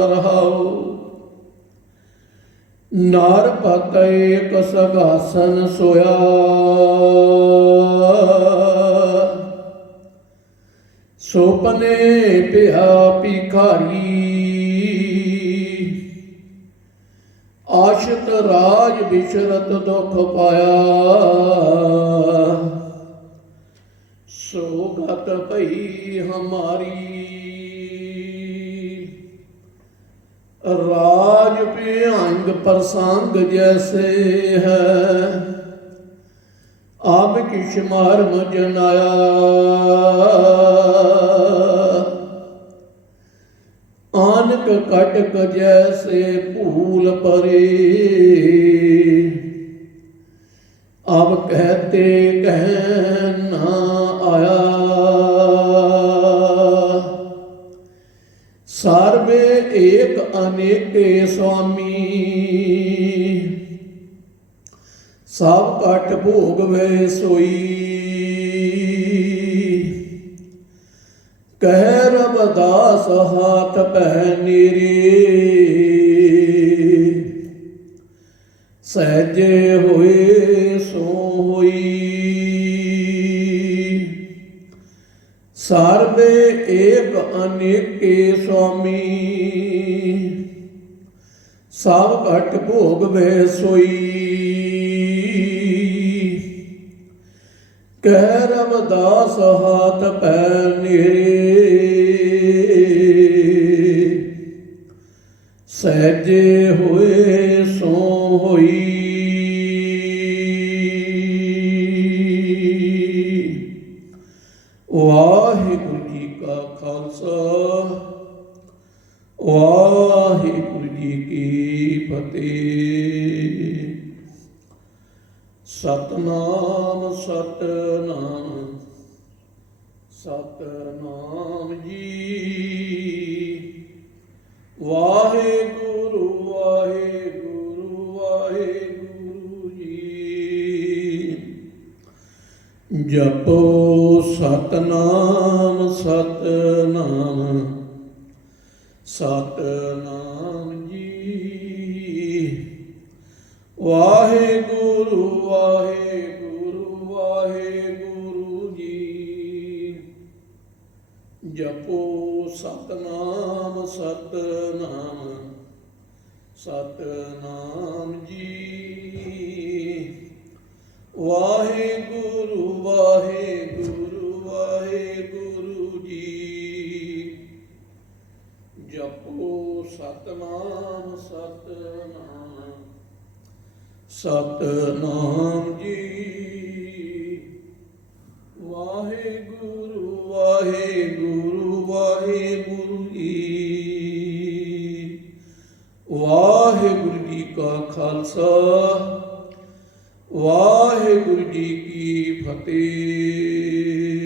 रहाओ। नार पत एक सगासन सोया, सोपने पिया भिखारी। आशित राज विशरत दुख पाया, सो गत भई हमारी। राज भयंग प्रसंग जैसे है, अब किश मार्म जनाया। आनक कटक जैसे भूल परे, अब कहते कह ना आया। सर्वे एक अनेके स्वामी, सब कट भोग वे सोई। कह रबदास हाथ पह नीरे, सहजे होए सो होई। सर्वे एक अनेके स्वामी, सब घट भोग वे सोई। कह रबदास हाथ पै नीरे, सहजे होए सो होई। वाहिगुरु जी का खालसा, वाहिगुरु जी की फतेह। सतनाम सतनाम सतनाम जी। वाहिगुरु वाहिगुरु वाहिगुरु जी। जपो सतनाम सतनाम सतनाम जी। वाहिगुरु वाहिगुरु वाहिगुरु जी। जपो सतनाम सतनाम सतनाम जी। वाहिगुरु वाहिगुरु वाहिगुरु जी। जपो सतनाम सतनाम सतनाम जी। वाहिगुरु वाहिगुरु वाहिगुरु जी। वाहिगुरु जी का खालसा, वाहिगुरु जी की फतेह।